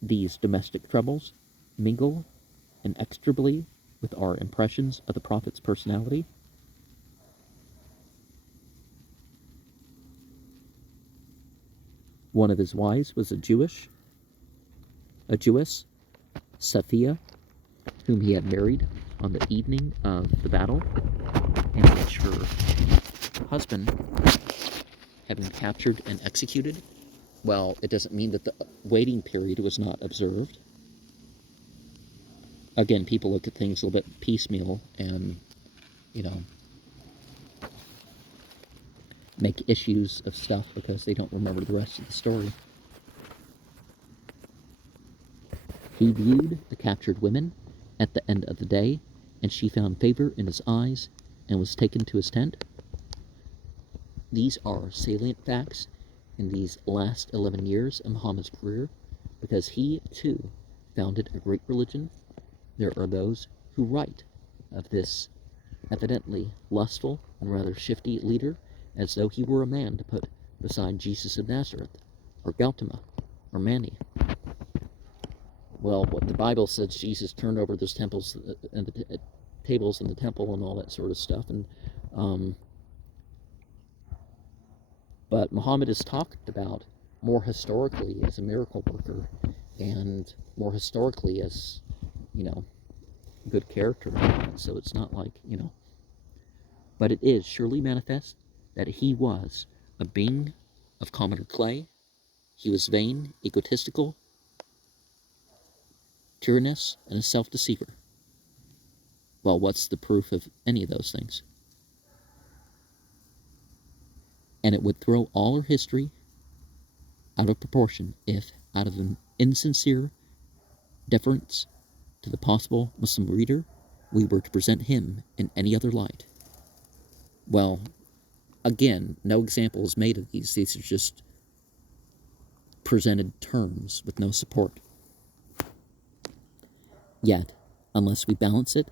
These domestic troubles mingle inextricably with our impressions of the prophet's personality. One of his wives was a Jewess, Safiya, whom he had married on the evening of the battle, in which her husband had been captured and executed. Well, it doesn't mean that the waiting period was not observed. Again, people look at things a little bit piecemeal and, make issues of stuff because they don't remember the rest of the story. He viewed the captured women at the end of the day, and she found favor in his eyes and was taken to his tent. These are salient facts in these last 11 years of Muhammad's career, because he, too, founded a great religion. There are those who write of this evidently lustful and rather shifty leader as though he were a man to put beside Jesus of Nazareth, or Gautama, or Mani. Well, what the Bible says, Jesus turned over those temples and the tables in the temple and all that sort of stuff. But Muhammad is talked about more historically as a miracle worker, and more historically as, good character. So it's not like, but it is surely manifest that he was a being of commoner clay. He was vain, egotistical, tyrannous, and a self-deceiver. Well, what's the proof of any of those things? And it would throw all our history out of proportion if, out of an insincere deference to the possible Muslim reader, we were to present him in any other light. Well, again, no example is made of these. These are just presented terms with no support. Yet, unless we balance it,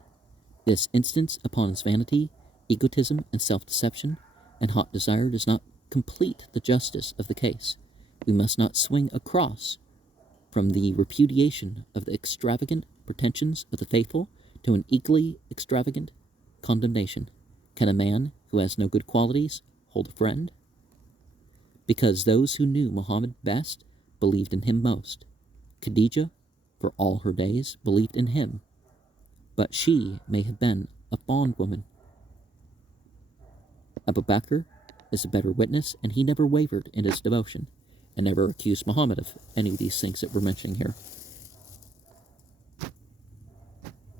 this instance upon his vanity, egotism, and self-deception, and hot desire does not complete the justice of the case. We must not swing across from the repudiation of the extravagant pretensions of the faithful to an equally extravagant condemnation. Can a man who has no good qualities hold a friend? Because those who knew Muhammad best believed in him most. Khadijah, for all her days, believed in him, but she may have been a bondwoman. Abu Bakr is a better witness, and he never wavered in his devotion, and never accused Muhammad of any of these things that we're mentioning here.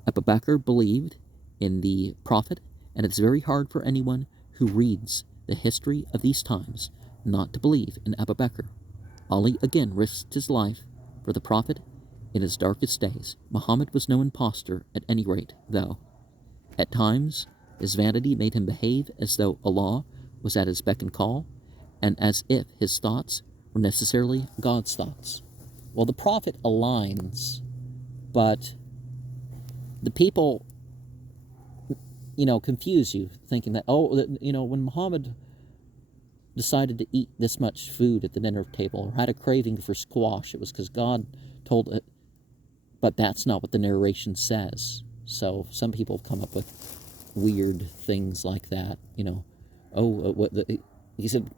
Abu Bakr believed in the Prophet, and it's very hard for anyone who reads the history of these times not to believe in Abu Bakr. Ali again risked his life for the Prophet in his darkest days. Muhammad was no impostor at any rate, though. At times, his vanity made him behave as though Allah was at his beck and call, and as if his thoughts were necessarily God's thoughts. Well, the Prophet aligns, but the people, confuse you, thinking that, when Muhammad decided to eat this much food at the dinner table, or had a craving for squash, it was because God told it. But that's not what the narration says. So some people have come up with weird things like that. He said,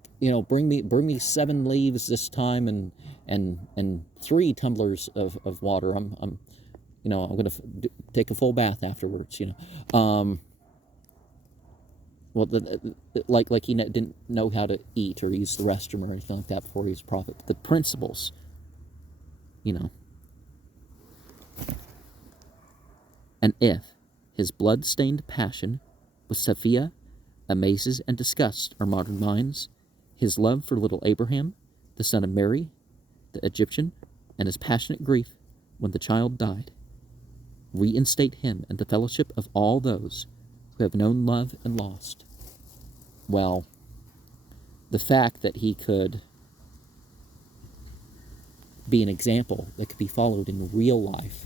bring me 7 leaves this time and 3 tumblers of water. I'm going to take a full bath afterwards. Like he didn't know how to eat or use the restroom or anything like that before he was a prophet. The principles, And if his blood-stained passion with Safiya amazes and disgusts our modern minds, his love for little Abraham, the son of Mary, the Egyptian, and his passionate grief when the child died, reinstate him in the fellowship of all those who have known love and lost. Well, the fact that he could be an example that could be followed in real life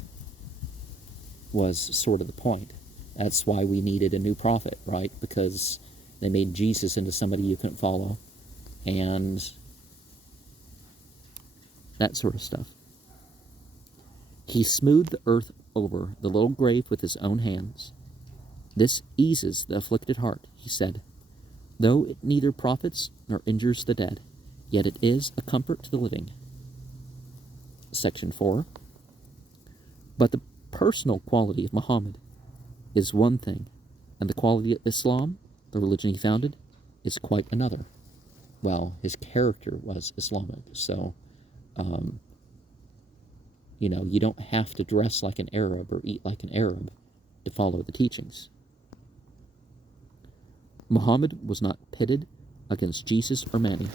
was sort of the point. That's why we needed a new prophet, right? Because they made Jesus into somebody you couldn't follow, and that sort of stuff. He smoothed the earth over the little grave with his own hands. This eases the afflicted heart, he said. Though it neither profits nor injures the dead, yet it is a comfort to the living. Section 4. But the personal quality of Muhammad is one thing, and the quality of Islam, the religion he founded, is quite another. Well, his character was Islamic, so, you don't have to dress like an Arab or eat like an Arab to follow the teachings. Muhammad was not pitted against Jesus or Many,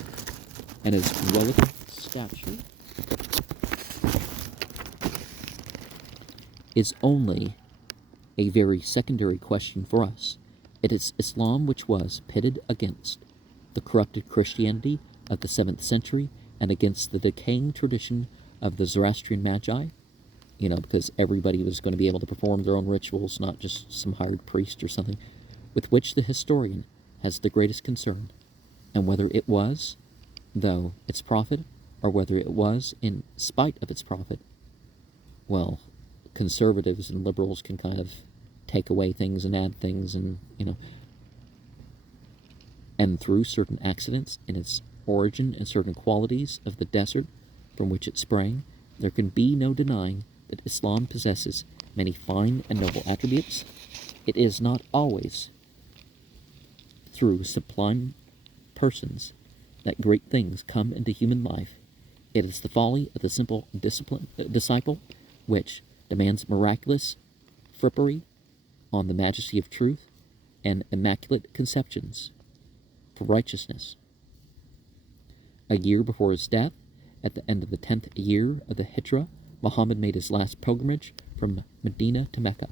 and his relative stature is only a very secondary question for us. It is Islam which was pitted against the corrupted Christianity of the 7th century and against the decaying tradition of the Zoroastrian Magi, because everybody was going to be able to perform their own rituals, not just some hired priest or something, with which the historian has the greatest concern, and whether it was, though, its prophet, or whether it was in spite of its prophet, well, conservatives and liberals can kind of take away things and add things, and through certain accidents in its origin and certain qualities of the desert from which it sprang, there can be no denying that Islam possesses many fine and noble attributes. It is not always through sublime persons that great things come into human life. It is the folly of the simple disciple which demands miraculous frippery on the majesty of truth and immaculate conceptions for righteousness. A year before his death, at the end of the 10th year of the Hijrah, Muhammad made his last pilgrimage from Medina to Mecca.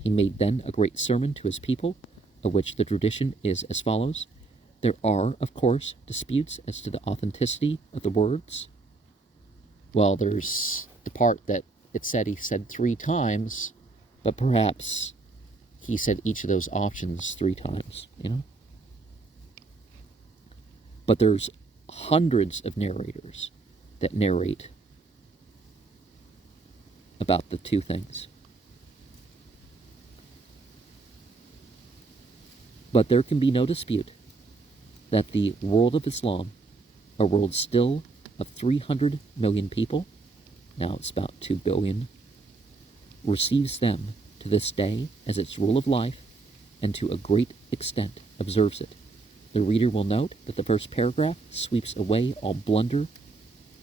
He made then a great sermon to his people, of which the tradition is as follows. There are, of course, disputes as to the authenticity of the words. Well, there's the part that it said he said 3 times, but perhaps he said each of those options 3 times, But there's hundreds of narrators that narrate about the 2 things. But there can be no dispute that the world of Islam, a world still of 300 million people, now it's about 2 billion, receives them to this day as its rule of life, and to a great extent observes it. The reader will note that the first paragraph sweeps away all plunder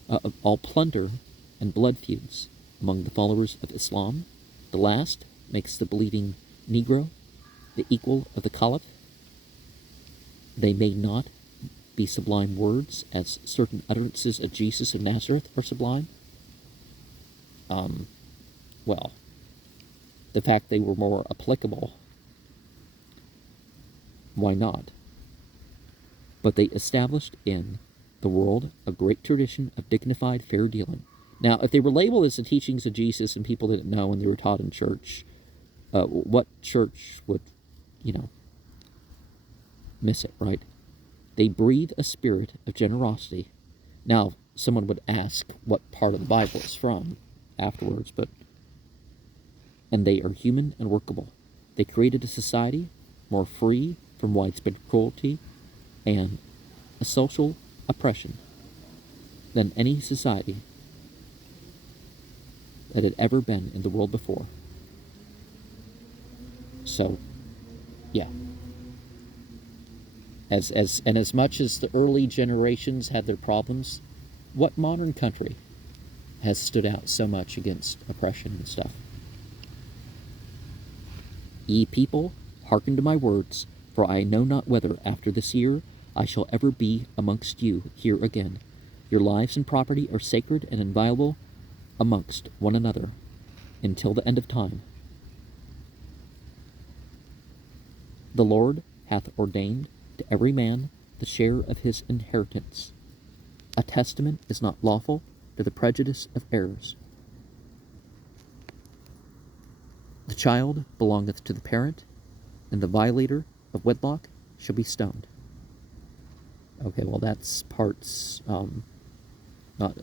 and blood feuds among the followers of Islam. The last makes the believing Negro the equal of the Caliph. They may not be sublime words, as certain utterances of Jesus of Nazareth are sublime. Well, the fact they were more applicable, why not? But they established in the world a great tradition of dignified fair dealing. Now, if they were labeled as the teachings of Jesus and people didn't know and they were taught in church, what church would, miss it, right? They breathe a spirit of generosity. Now, someone would ask what part of the Bible it's from afterwards, and they are human and workable. They created a society more free from widespread cruelty and a social oppression than any society that had ever been in the world before. So, yeah. As much as the early generations had their problems, what modern country has stood out so much against oppression and stuff? Ye people, hearken to my words, for I know not whether after this year I shall ever be amongst you here again. Your lives and property are sacred and inviolable amongst one another until the end of time. The Lord hath ordained to every man the share of his inheritance. A testament is not lawful to the prejudice of errors. The child belongeth to the parent, and the violator of wedlock shall be stoned. Okay, well, that's parts, not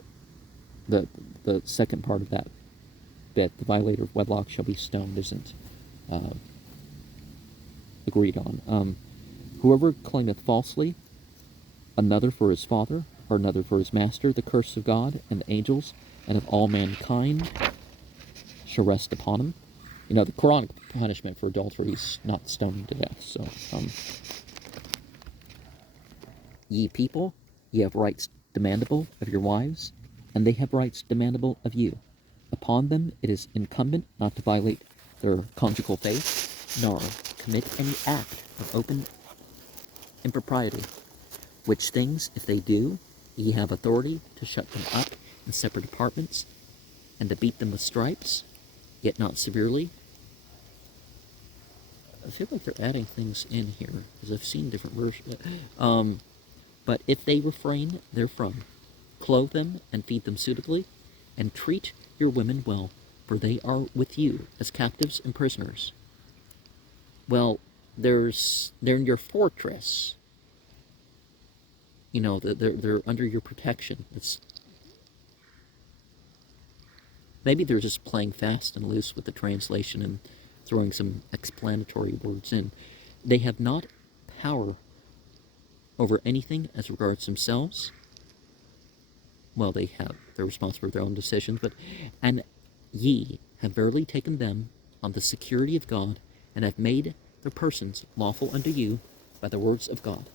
the second part of that bit. The violator of wedlock shall be stoned isn't agreed on. Whoever claimeth falsely another for his father, or another for his master, the curse of God and the angels and of all mankind shall rest upon him. You know, the Quranic punishment for adultery is not stoning to death. So, ye people, ye have rights demandable of your wives, and they have rights demandable of you. Upon them it is incumbent not to violate their conjugal faith, nor commit any act of open impropriety, which things, if they do, ye have authority to shut them up in separate apartments, and to beat them with stripes, yet not severely. I feel like they're adding things in here, because I've seen different versions. But if they refrain therefrom, clothe them and feed them suitably, and treat your women well, for they are with you as captives and prisoners. Well, they're in your fortress. You know, they're under your protection. Maybe they're just playing fast and loose with the translation and throwing some explanatory words in. They have not power over anything as regards themselves. Well, they're responsible for their own decisions, and ye have verily taken them on the security of God, and have made their persons lawful unto you by the words of God.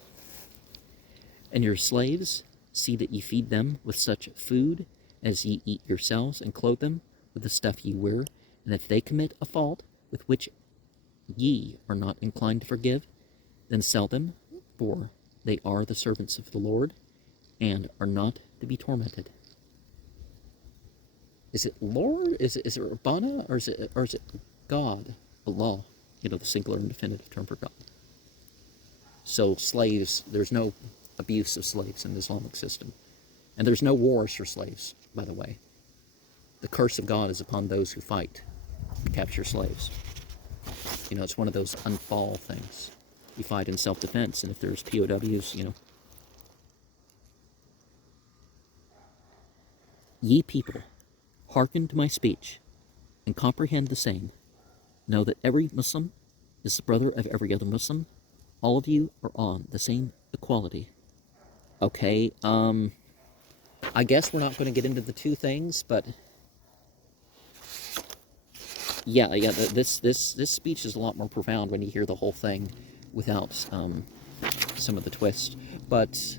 And your slaves, see that ye feed them with such food as ye eat yourselves, and clothe them with the stuff ye wear. And if they commit a fault with which ye are not inclined to forgive, then sell them, for they are the servants of the Lord, and are not to be tormented. Is it Lord? Is it Rabbana? Or is it God? Allah? You know, the singular and definitive term for God. So slaves, there's no abuse of slaves in the Islamic system. And there's no wars for slaves, by the way. The curse of God is upon those who fight to capture slaves. You know, it's one of those unfall things. You fight in self-defense, and if there's POWs, you know. Ye people, hearken to my speech, and comprehend the saying. Know that every Muslim is the brother of every other Muslim. All of you are on the same equality. Okay, I guess we're not going to get into the two things, but yeah, this speech is a lot more profound when you hear the whole thing without some of the twist. But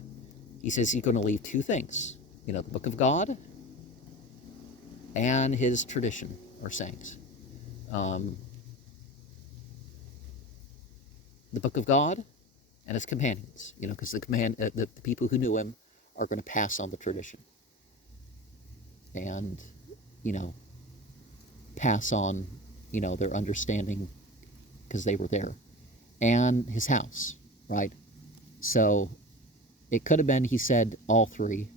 he says he's going to leave two things, you know, the Book of God and his tradition or sayings. The Book of God and his companions, you know, because the people who knew him are going to pass on the tradition, and you know, pass on, you know, their understanding because they were there, and his house, right? So it could have been he said all three,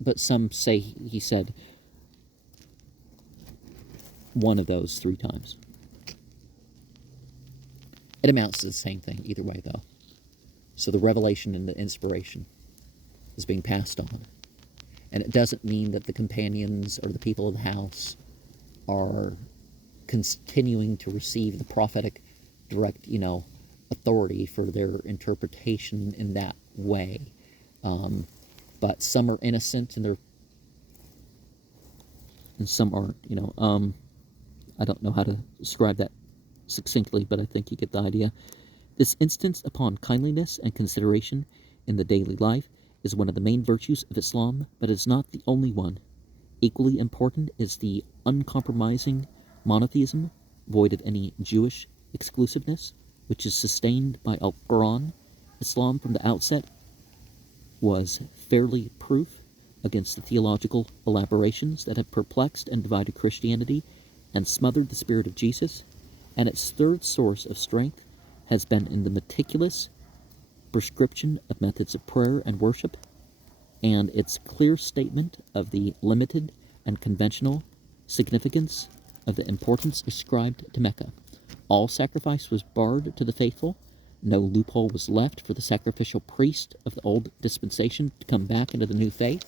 but some say he said one of those 3 times. It amounts to the same thing either way, though. So the revelation and the inspiration is being passed on. And it doesn't mean that the companions or the people of the house are continuing to receive the prophetic direct, you know, authority for their interpretation in that way. But some are innocent and some aren't, you know. I don't know how to describe that succinctly, but I think you get the idea. This instance upon kindliness and consideration in the daily life is one of the main virtues of Islam, but it is not the only one. Equally important is the uncompromising monotheism, void of any Jewish exclusiveness, which is sustained by Al-Quran. Islam from the outset was fairly proof against the theological elaborations that have perplexed and divided Christianity and smothered the spirit of Jesus, and its third source of strength has been in the meticulous prescription of methods of prayer and worship, and its clear statement of the limited and conventional significance of the importance ascribed to Mecca. All sacrifice was barred to the faithful. No loophole was left for the sacrificial priest of the old dispensation to come back into the new faith.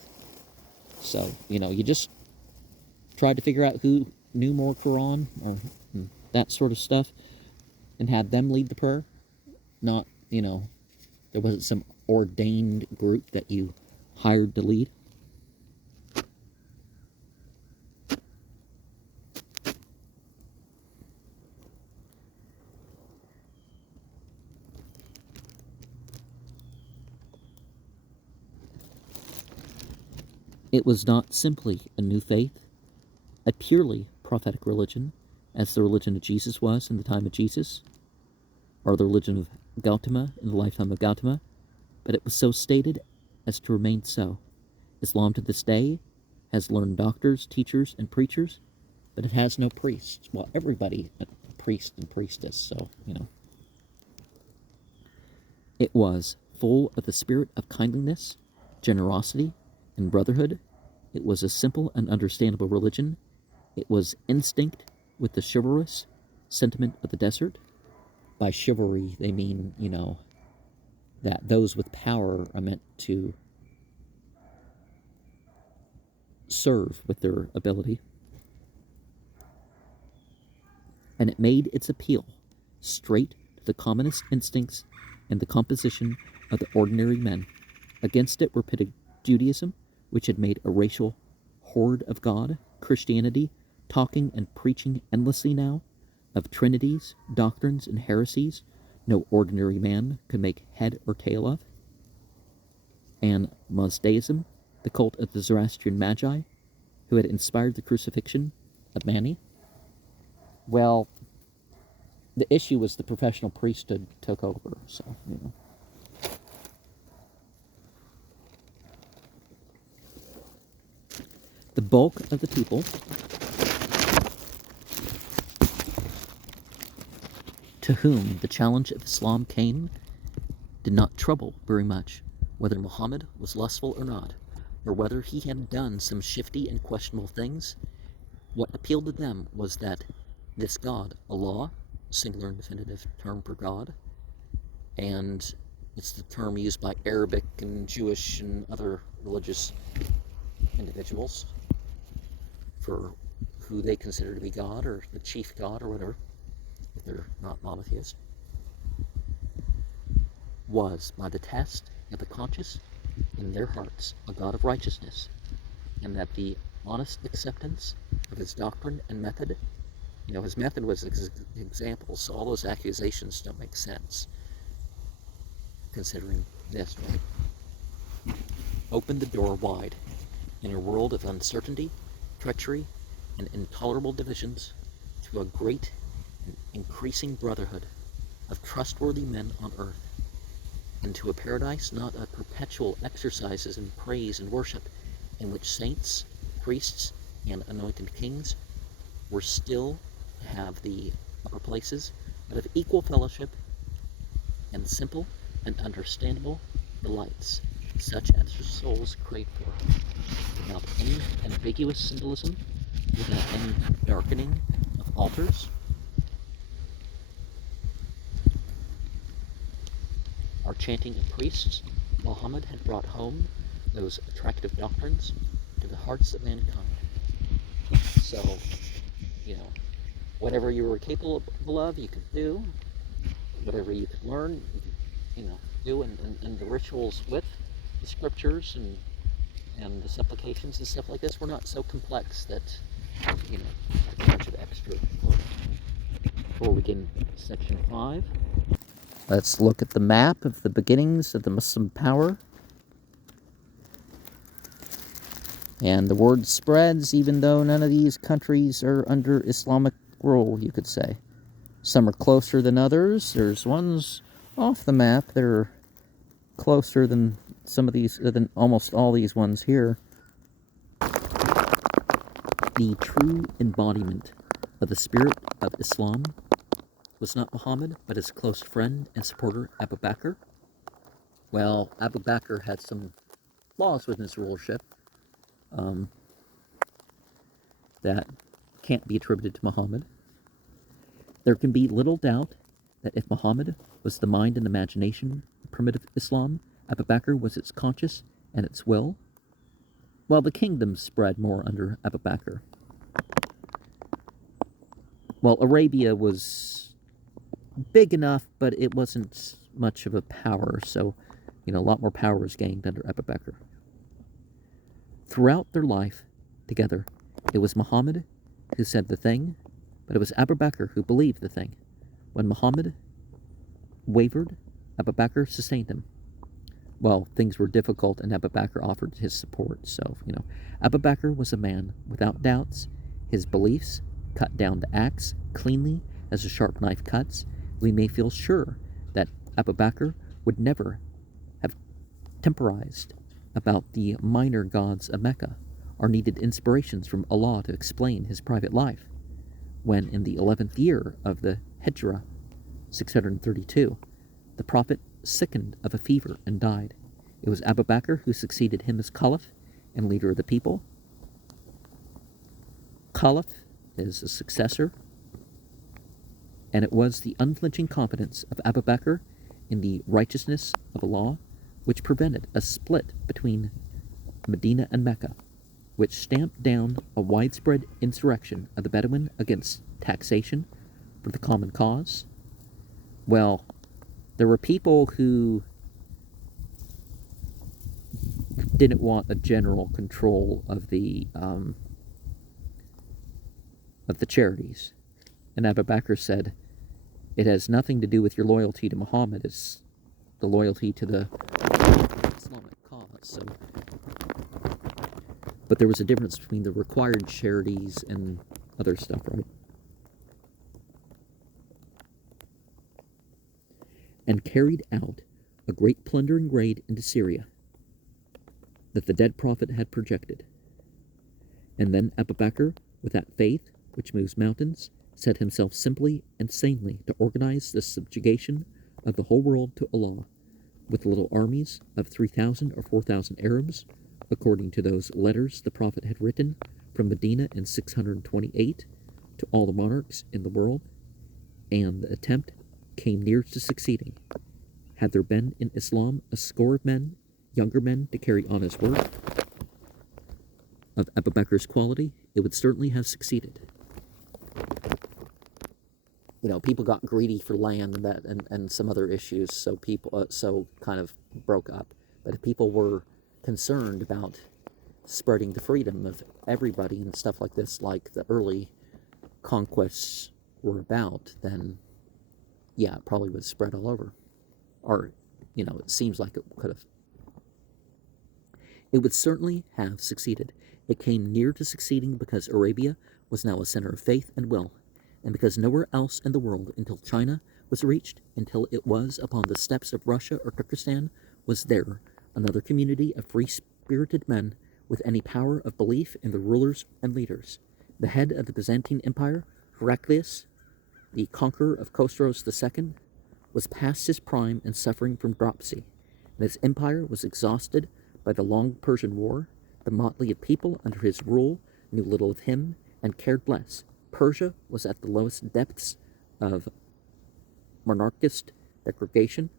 So, you just tried to figure out who knew more Quran or that sort of stuff and had them lead the prayer. Not, there wasn't some ordained group that you hired to lead. It was not simply a new faith, a purely prophetic religion, as the religion of Jesus was in the time of Jesus, or the religion of Gautama in the lifetime of Gautama, but it was so stated as to remain so. Islam to this day has learned doctors, teachers, and preachers, but it has no priests. Well, everybody a priest and priestess, so, It was full of the spirit of kindliness, generosity, and brotherhood. It was a simple and understandable religion. It was instinct with the chivalrous sentiment of the desert. By chivalry, they mean, that those with power are meant to serve with their ability. And it made its appeal straight to the commonest instincts and the composition of the ordinary men. Against it were pitted Judaism, which had made a racial horde of God, Christianity, talking and preaching endlessly now of trinities, doctrines, and heresies no ordinary man could make head or tail of, and Mazdaism, the cult of the Zoroastrian Magi, who had inspired the crucifixion of Mani. Well, the issue was the professional priesthood took over, so, The bulk of the people to whom the challenge of Islam came did not trouble very much whether Muhammad was lustful or not, or whether he had done some shifty and questionable things. What appealed to them was that this God, Allah, singular and definitive term for God, and it's the term used by Arabic and Jewish and other religious individuals for who they consider to be God or the chief God or whatever, if they're not monotheist, was, by the test of the conscious in their hearts, a God of righteousness, and that the honest acceptance of his doctrine and method, his method was examples, so all those accusations don't make sense, considering this, right? Opened the door wide in a world of uncertainty, treachery, and intolerable divisions to a great and increasing brotherhood of trustworthy men on earth, and to a paradise not of perpetual exercises in praise and worship, in which saints, priests, and anointed kings were still to have the upper places, but of equal fellowship and simple and understandable delights, such as their souls crave for, without any ambiguous symbolism, without any darkening of altars. Our chanting of priests, Muhammad had brought home those attractive doctrines to the hearts of mankind. So, whatever you were capable of, you could do. Whatever you could learn, you could, do. And the rituals with the scriptures and the supplications and stuff like this were not so complex that, a bunch of extra work. Before we begin section 5, let's look at the map of the beginnings of the Muslim power. And the word spreads even though none of these countries are under Islamic rule, you could say. Some are closer than others. There's ones off the map that are closer than some of these, than almost all these ones here. The true embodiment of the spirit of Islam was not Muhammad, but his close friend and supporter Abu Bakr. Well, Abu Bakr had some flaws within his rulership. that can't be attributed to Muhammad. There can be little doubt that if Muhammad was the mind and imagination of primitive Islam, Abu Bakr was its conscience and its will, while the kingdom spread more under Abu Bakr. Well, Arabia was big enough, but it wasn't much of a power, so, a lot more power was gained under Abu Bakr. Throughout their life together, it was Muhammad who said the thing, but it was Abu Bakr who believed the thing. When Muhammad wavered, Abu Bakr sustained him. Well, things were difficult, and Abu Bakr offered his support. So, Abu Bakr was a man without doubts. His beliefs, cut down to acts, cleanly as a sharp knife cuts, we may feel sure that Abu Bakr would never have temporized about the minor gods of Mecca, or needed inspirations from Allah to explain his private life. When in the 11th year of the Hijrah, 632, the Prophet sickened of a fever and died. It was Abu Bakr who succeeded him as Caliph and leader of the people. Caliph is a successor, and it was the unflinching confidence of Abu Bakr in the righteousness of Allah which prevented a split between Medina and Mecca, which stamped down a widespread insurrection of the Bedouin against taxation for the common cause. Well, there were people who didn't want a general control of the charities. And Abu Bakr said, it has nothing to do with your loyalty to Muhammad, it's the loyalty to the Islamic cause. So, but there was a difference between the required charities and other stuff, right? And carried out a great plundering raid into Syria that the dead prophet had projected. And then Abu Bakr, with that faith which moves mountains, set himself simply and sanely to organize the subjugation of the whole world to Allah, with little armies of 3,000 or 4,000 Arabs, according to those letters the prophet had written from Medina in 628 to all the monarchs in the world, and the attempt came near to succeeding. Had there been in Islam a score of men, younger men, to carry on his work of Abu Bakr's quality, it would certainly have succeeded. People got greedy for land and some other issues, so people kind of broke up. But if people were concerned about spreading the freedom of everybody and stuff like this, like the early conquests were about, then yeah, it probably would spread all over. Or, it seems like it could have. It would certainly have succeeded. It came near to succeeding because Arabia was now a center of faith and will, and because nowhere else in the world until China was reached, until it was upon the steppes of Russia or Turkestan, was there another community of free-spirited men with any power of belief in the rulers and leaders. The head of the Byzantine Empire, Heraclius, the conqueror of Khosroes II, was past his prime and suffering from dropsy, and his empire was exhausted by the long Persian War. The motley of people under his rule knew little of him and cared less. Persia was at the lowest depths of monarchist degradation.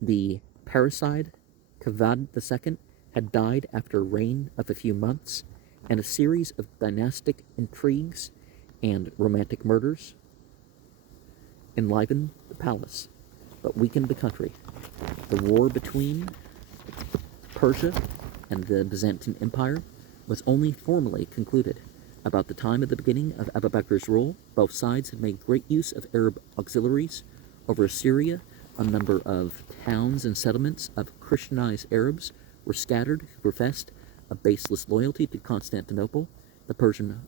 The parricide Kavad II had died after a reign of a few months, and a series of dynastic intrigues and romantic murders enlivened the palace, but weakened the country. The war between Persia and the Byzantine Empire was only formally concluded. About the time of the beginning of Abu Bakr's rule, both sides had made great use of Arab auxiliaries. Over Syria, a number of towns and settlements of Christianized Arabs were scattered who professed a baseless loyalty to Constantinople. The Persian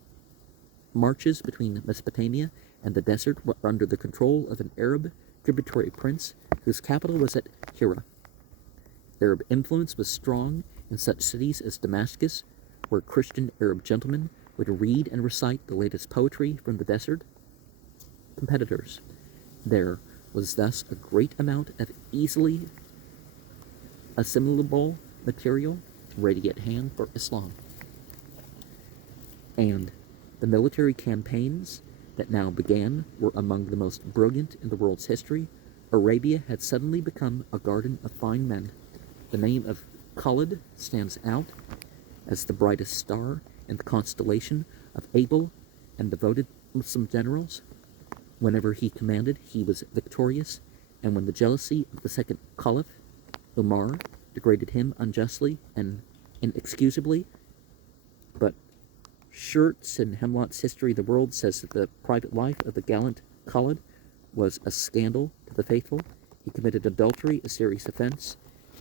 marches between Mesopotamia and the desert were under the control of an Arab tributary prince whose capital was at Hira. Arab influence was strong in such cities as Damascus, where Christian Arab gentlemen would read and recite the latest poetry from the desert competitors. There was thus a great amount of easily assimilable material ready at hand for Islam. And The military campaigns that now began were among the most brilliant in the world's history. Arabia had suddenly become a garden of fine men. The name of Khalid stands out as the brightest star in the constellation of able and devoted Muslim generals. Whenever he commanded, he was victorious, and when the jealousy of the second Caliph, Umar, degraded him unjustly and inexcusably, but Schertz and Hemlott's History of the World says that the private life of the gallant Khalid was a scandal to the faithful. He committed adultery, a serious offense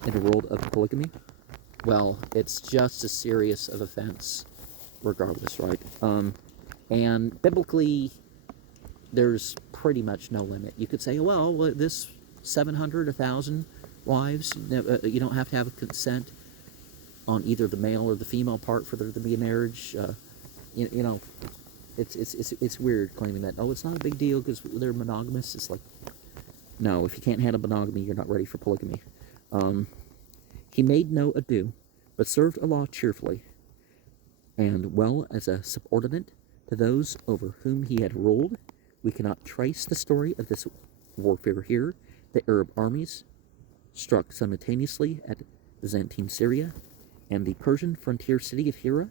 in the world of polygamy. Well, it's just as serious of offense, regardless, right? And biblically, there's pretty much no limit. You could say, well, this 700, 1,000 wives, you don't have to have a consent on either the male or the female part for there to be a marriage. You know, it's weird claiming that, oh, it's not a big deal because they're monogamous. It's like, no, if you can't handle monogamy, you're not ready for polygamy. He made no ado, but served Allah cheerfully, and well as a subordinate to those over whom he had ruled. We cannot trace the story of this warfare here. The Arab armies struck simultaneously at Byzantine Syria and the Persian frontier city of Hira,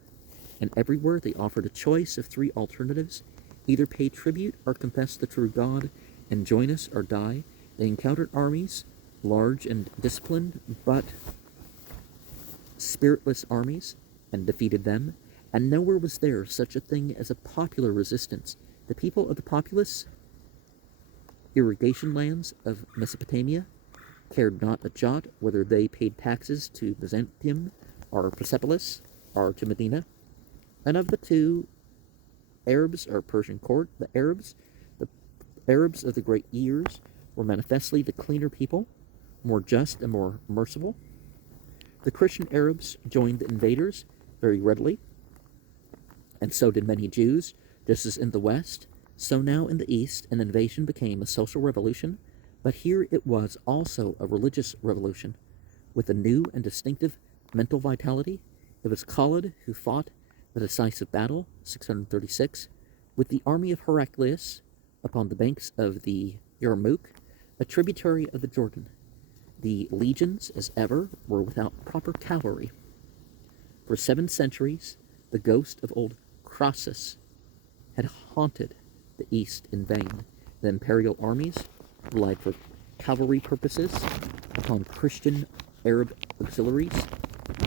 and everywhere they offered a choice of three alternatives: either pay tribute or confess the true God, and join us or die. They encountered armies, large and disciplined, but spiritless armies, and defeated them, and nowhere was there such a thing as a popular resistance. The people of the populous irrigation lands of Mesopotamia cared not a jot whether they paid taxes to Byzantium or Persepolis or to Medina. And of the two, Arabs or Persian court, the Arabs of the great years were manifestly the cleaner people, more just and more merciful. The Christian Arabs joined the invaders very readily, and so did many Jews. Just as in the West, so now in the East, an invasion became a social revolution, but here it was also a religious revolution, with a new and distinctive mental vitality. It was Khalid who fought the decisive battle, 636, with the army of Heraclius upon the banks of the Yarmouk, a tributary of the Jordan. The legions, as ever, were without proper cavalry. For 7 centuries, the ghost of old Crassus had haunted the East in vain. The imperial armies relied for cavalry purposes upon Christian Arab auxiliaries,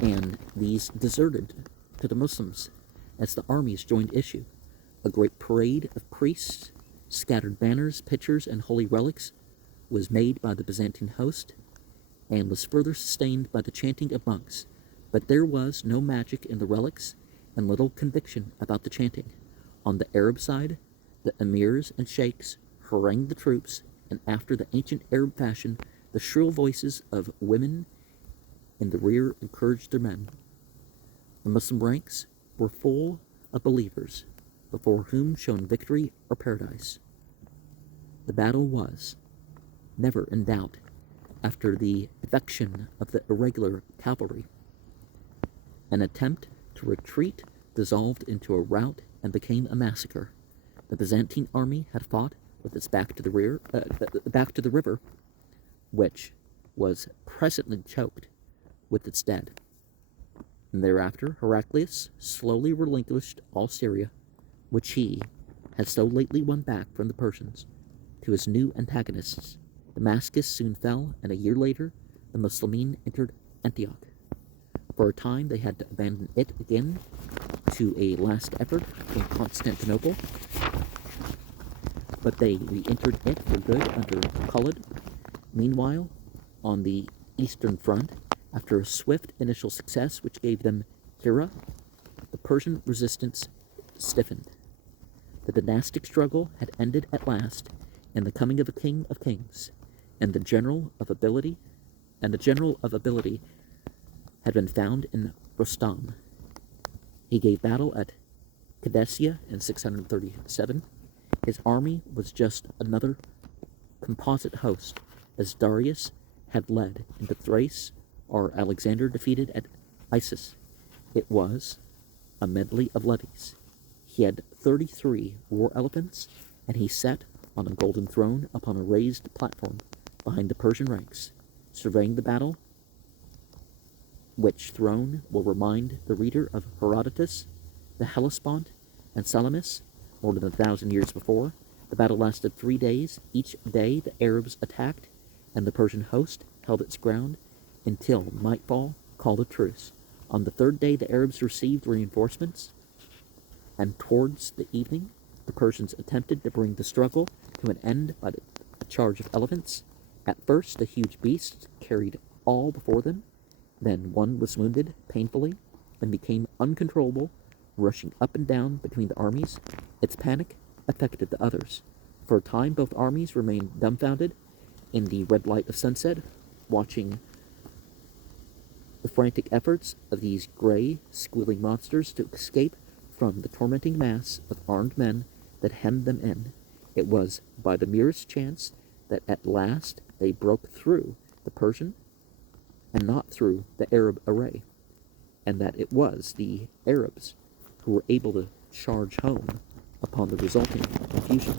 and these deserted to the Muslims as the armies joined issue. A great parade of priests, scattered banners, pictures, and holy relics was made by the Byzantine host, and was further sustained by the chanting of monks. But there was no magic in the relics, and little conviction about the chanting. On the Arab side, the emirs and sheikhs harangued the troops, and after the ancient Arab fashion, the shrill voices of women in the rear encouraged their men. The Muslim ranks were full of believers, before whom shone victory or paradise. The battle was never in doubt after the defection of the irregular cavalry. An attempt to retreat dissolved into a rout and became a massacre. The Byzantine army had fought with its back to the river, which was presently choked with its dead. And thereafter Heraclius slowly relinquished all Syria, which he had so lately won back from the Persians, to his new antagonists. Damascus soon fell, and a year later the Muslimin entered Antioch. For a time they had to abandon it again to a last effort in Constantinople, but they re-entered it for good under Khalid. Meanwhile, on the eastern front, after a swift initial success which gave them Hira, the Persian resistance stiffened. The dynastic struggle had ended at last in the coming of a king of kings, and the general of ability had been found in Rostam. He gave battle at Qadessia in 637. His army was just another composite host, as Darius had led into Thrace or Alexander defeated at Issus. It was a medley of levies. He had 33 war elephants, and he sat on a golden throne upon a raised platform behind the Persian ranks, surveying the battle, which throne will remind the reader of Herodotus, the Hellespont, and Salamis, more than 1,000 years before. The battle lasted 3 days. Each day the Arabs attacked, and the Persian host held its ground until nightfall called a truce. On the third day the Arabs received reinforcements, and towards the evening the Persians attempted to bring the struggle to an end by a charge of elephants. At first the huge beasts carried all before them. Then one was wounded painfully and became uncontrollable, rushing up and down between the armies. Its panic affected the others. For a time both armies remained dumbfounded in the red light of sunset, watching the frantic efforts of these gray, squealing monsters to escape from the tormenting mass of armed men that hemmed them in. It was by the merest chance that at last they broke through the Persian and not through the Arab array, and that it was the Arabs who were able to charge home upon the resulting confusion.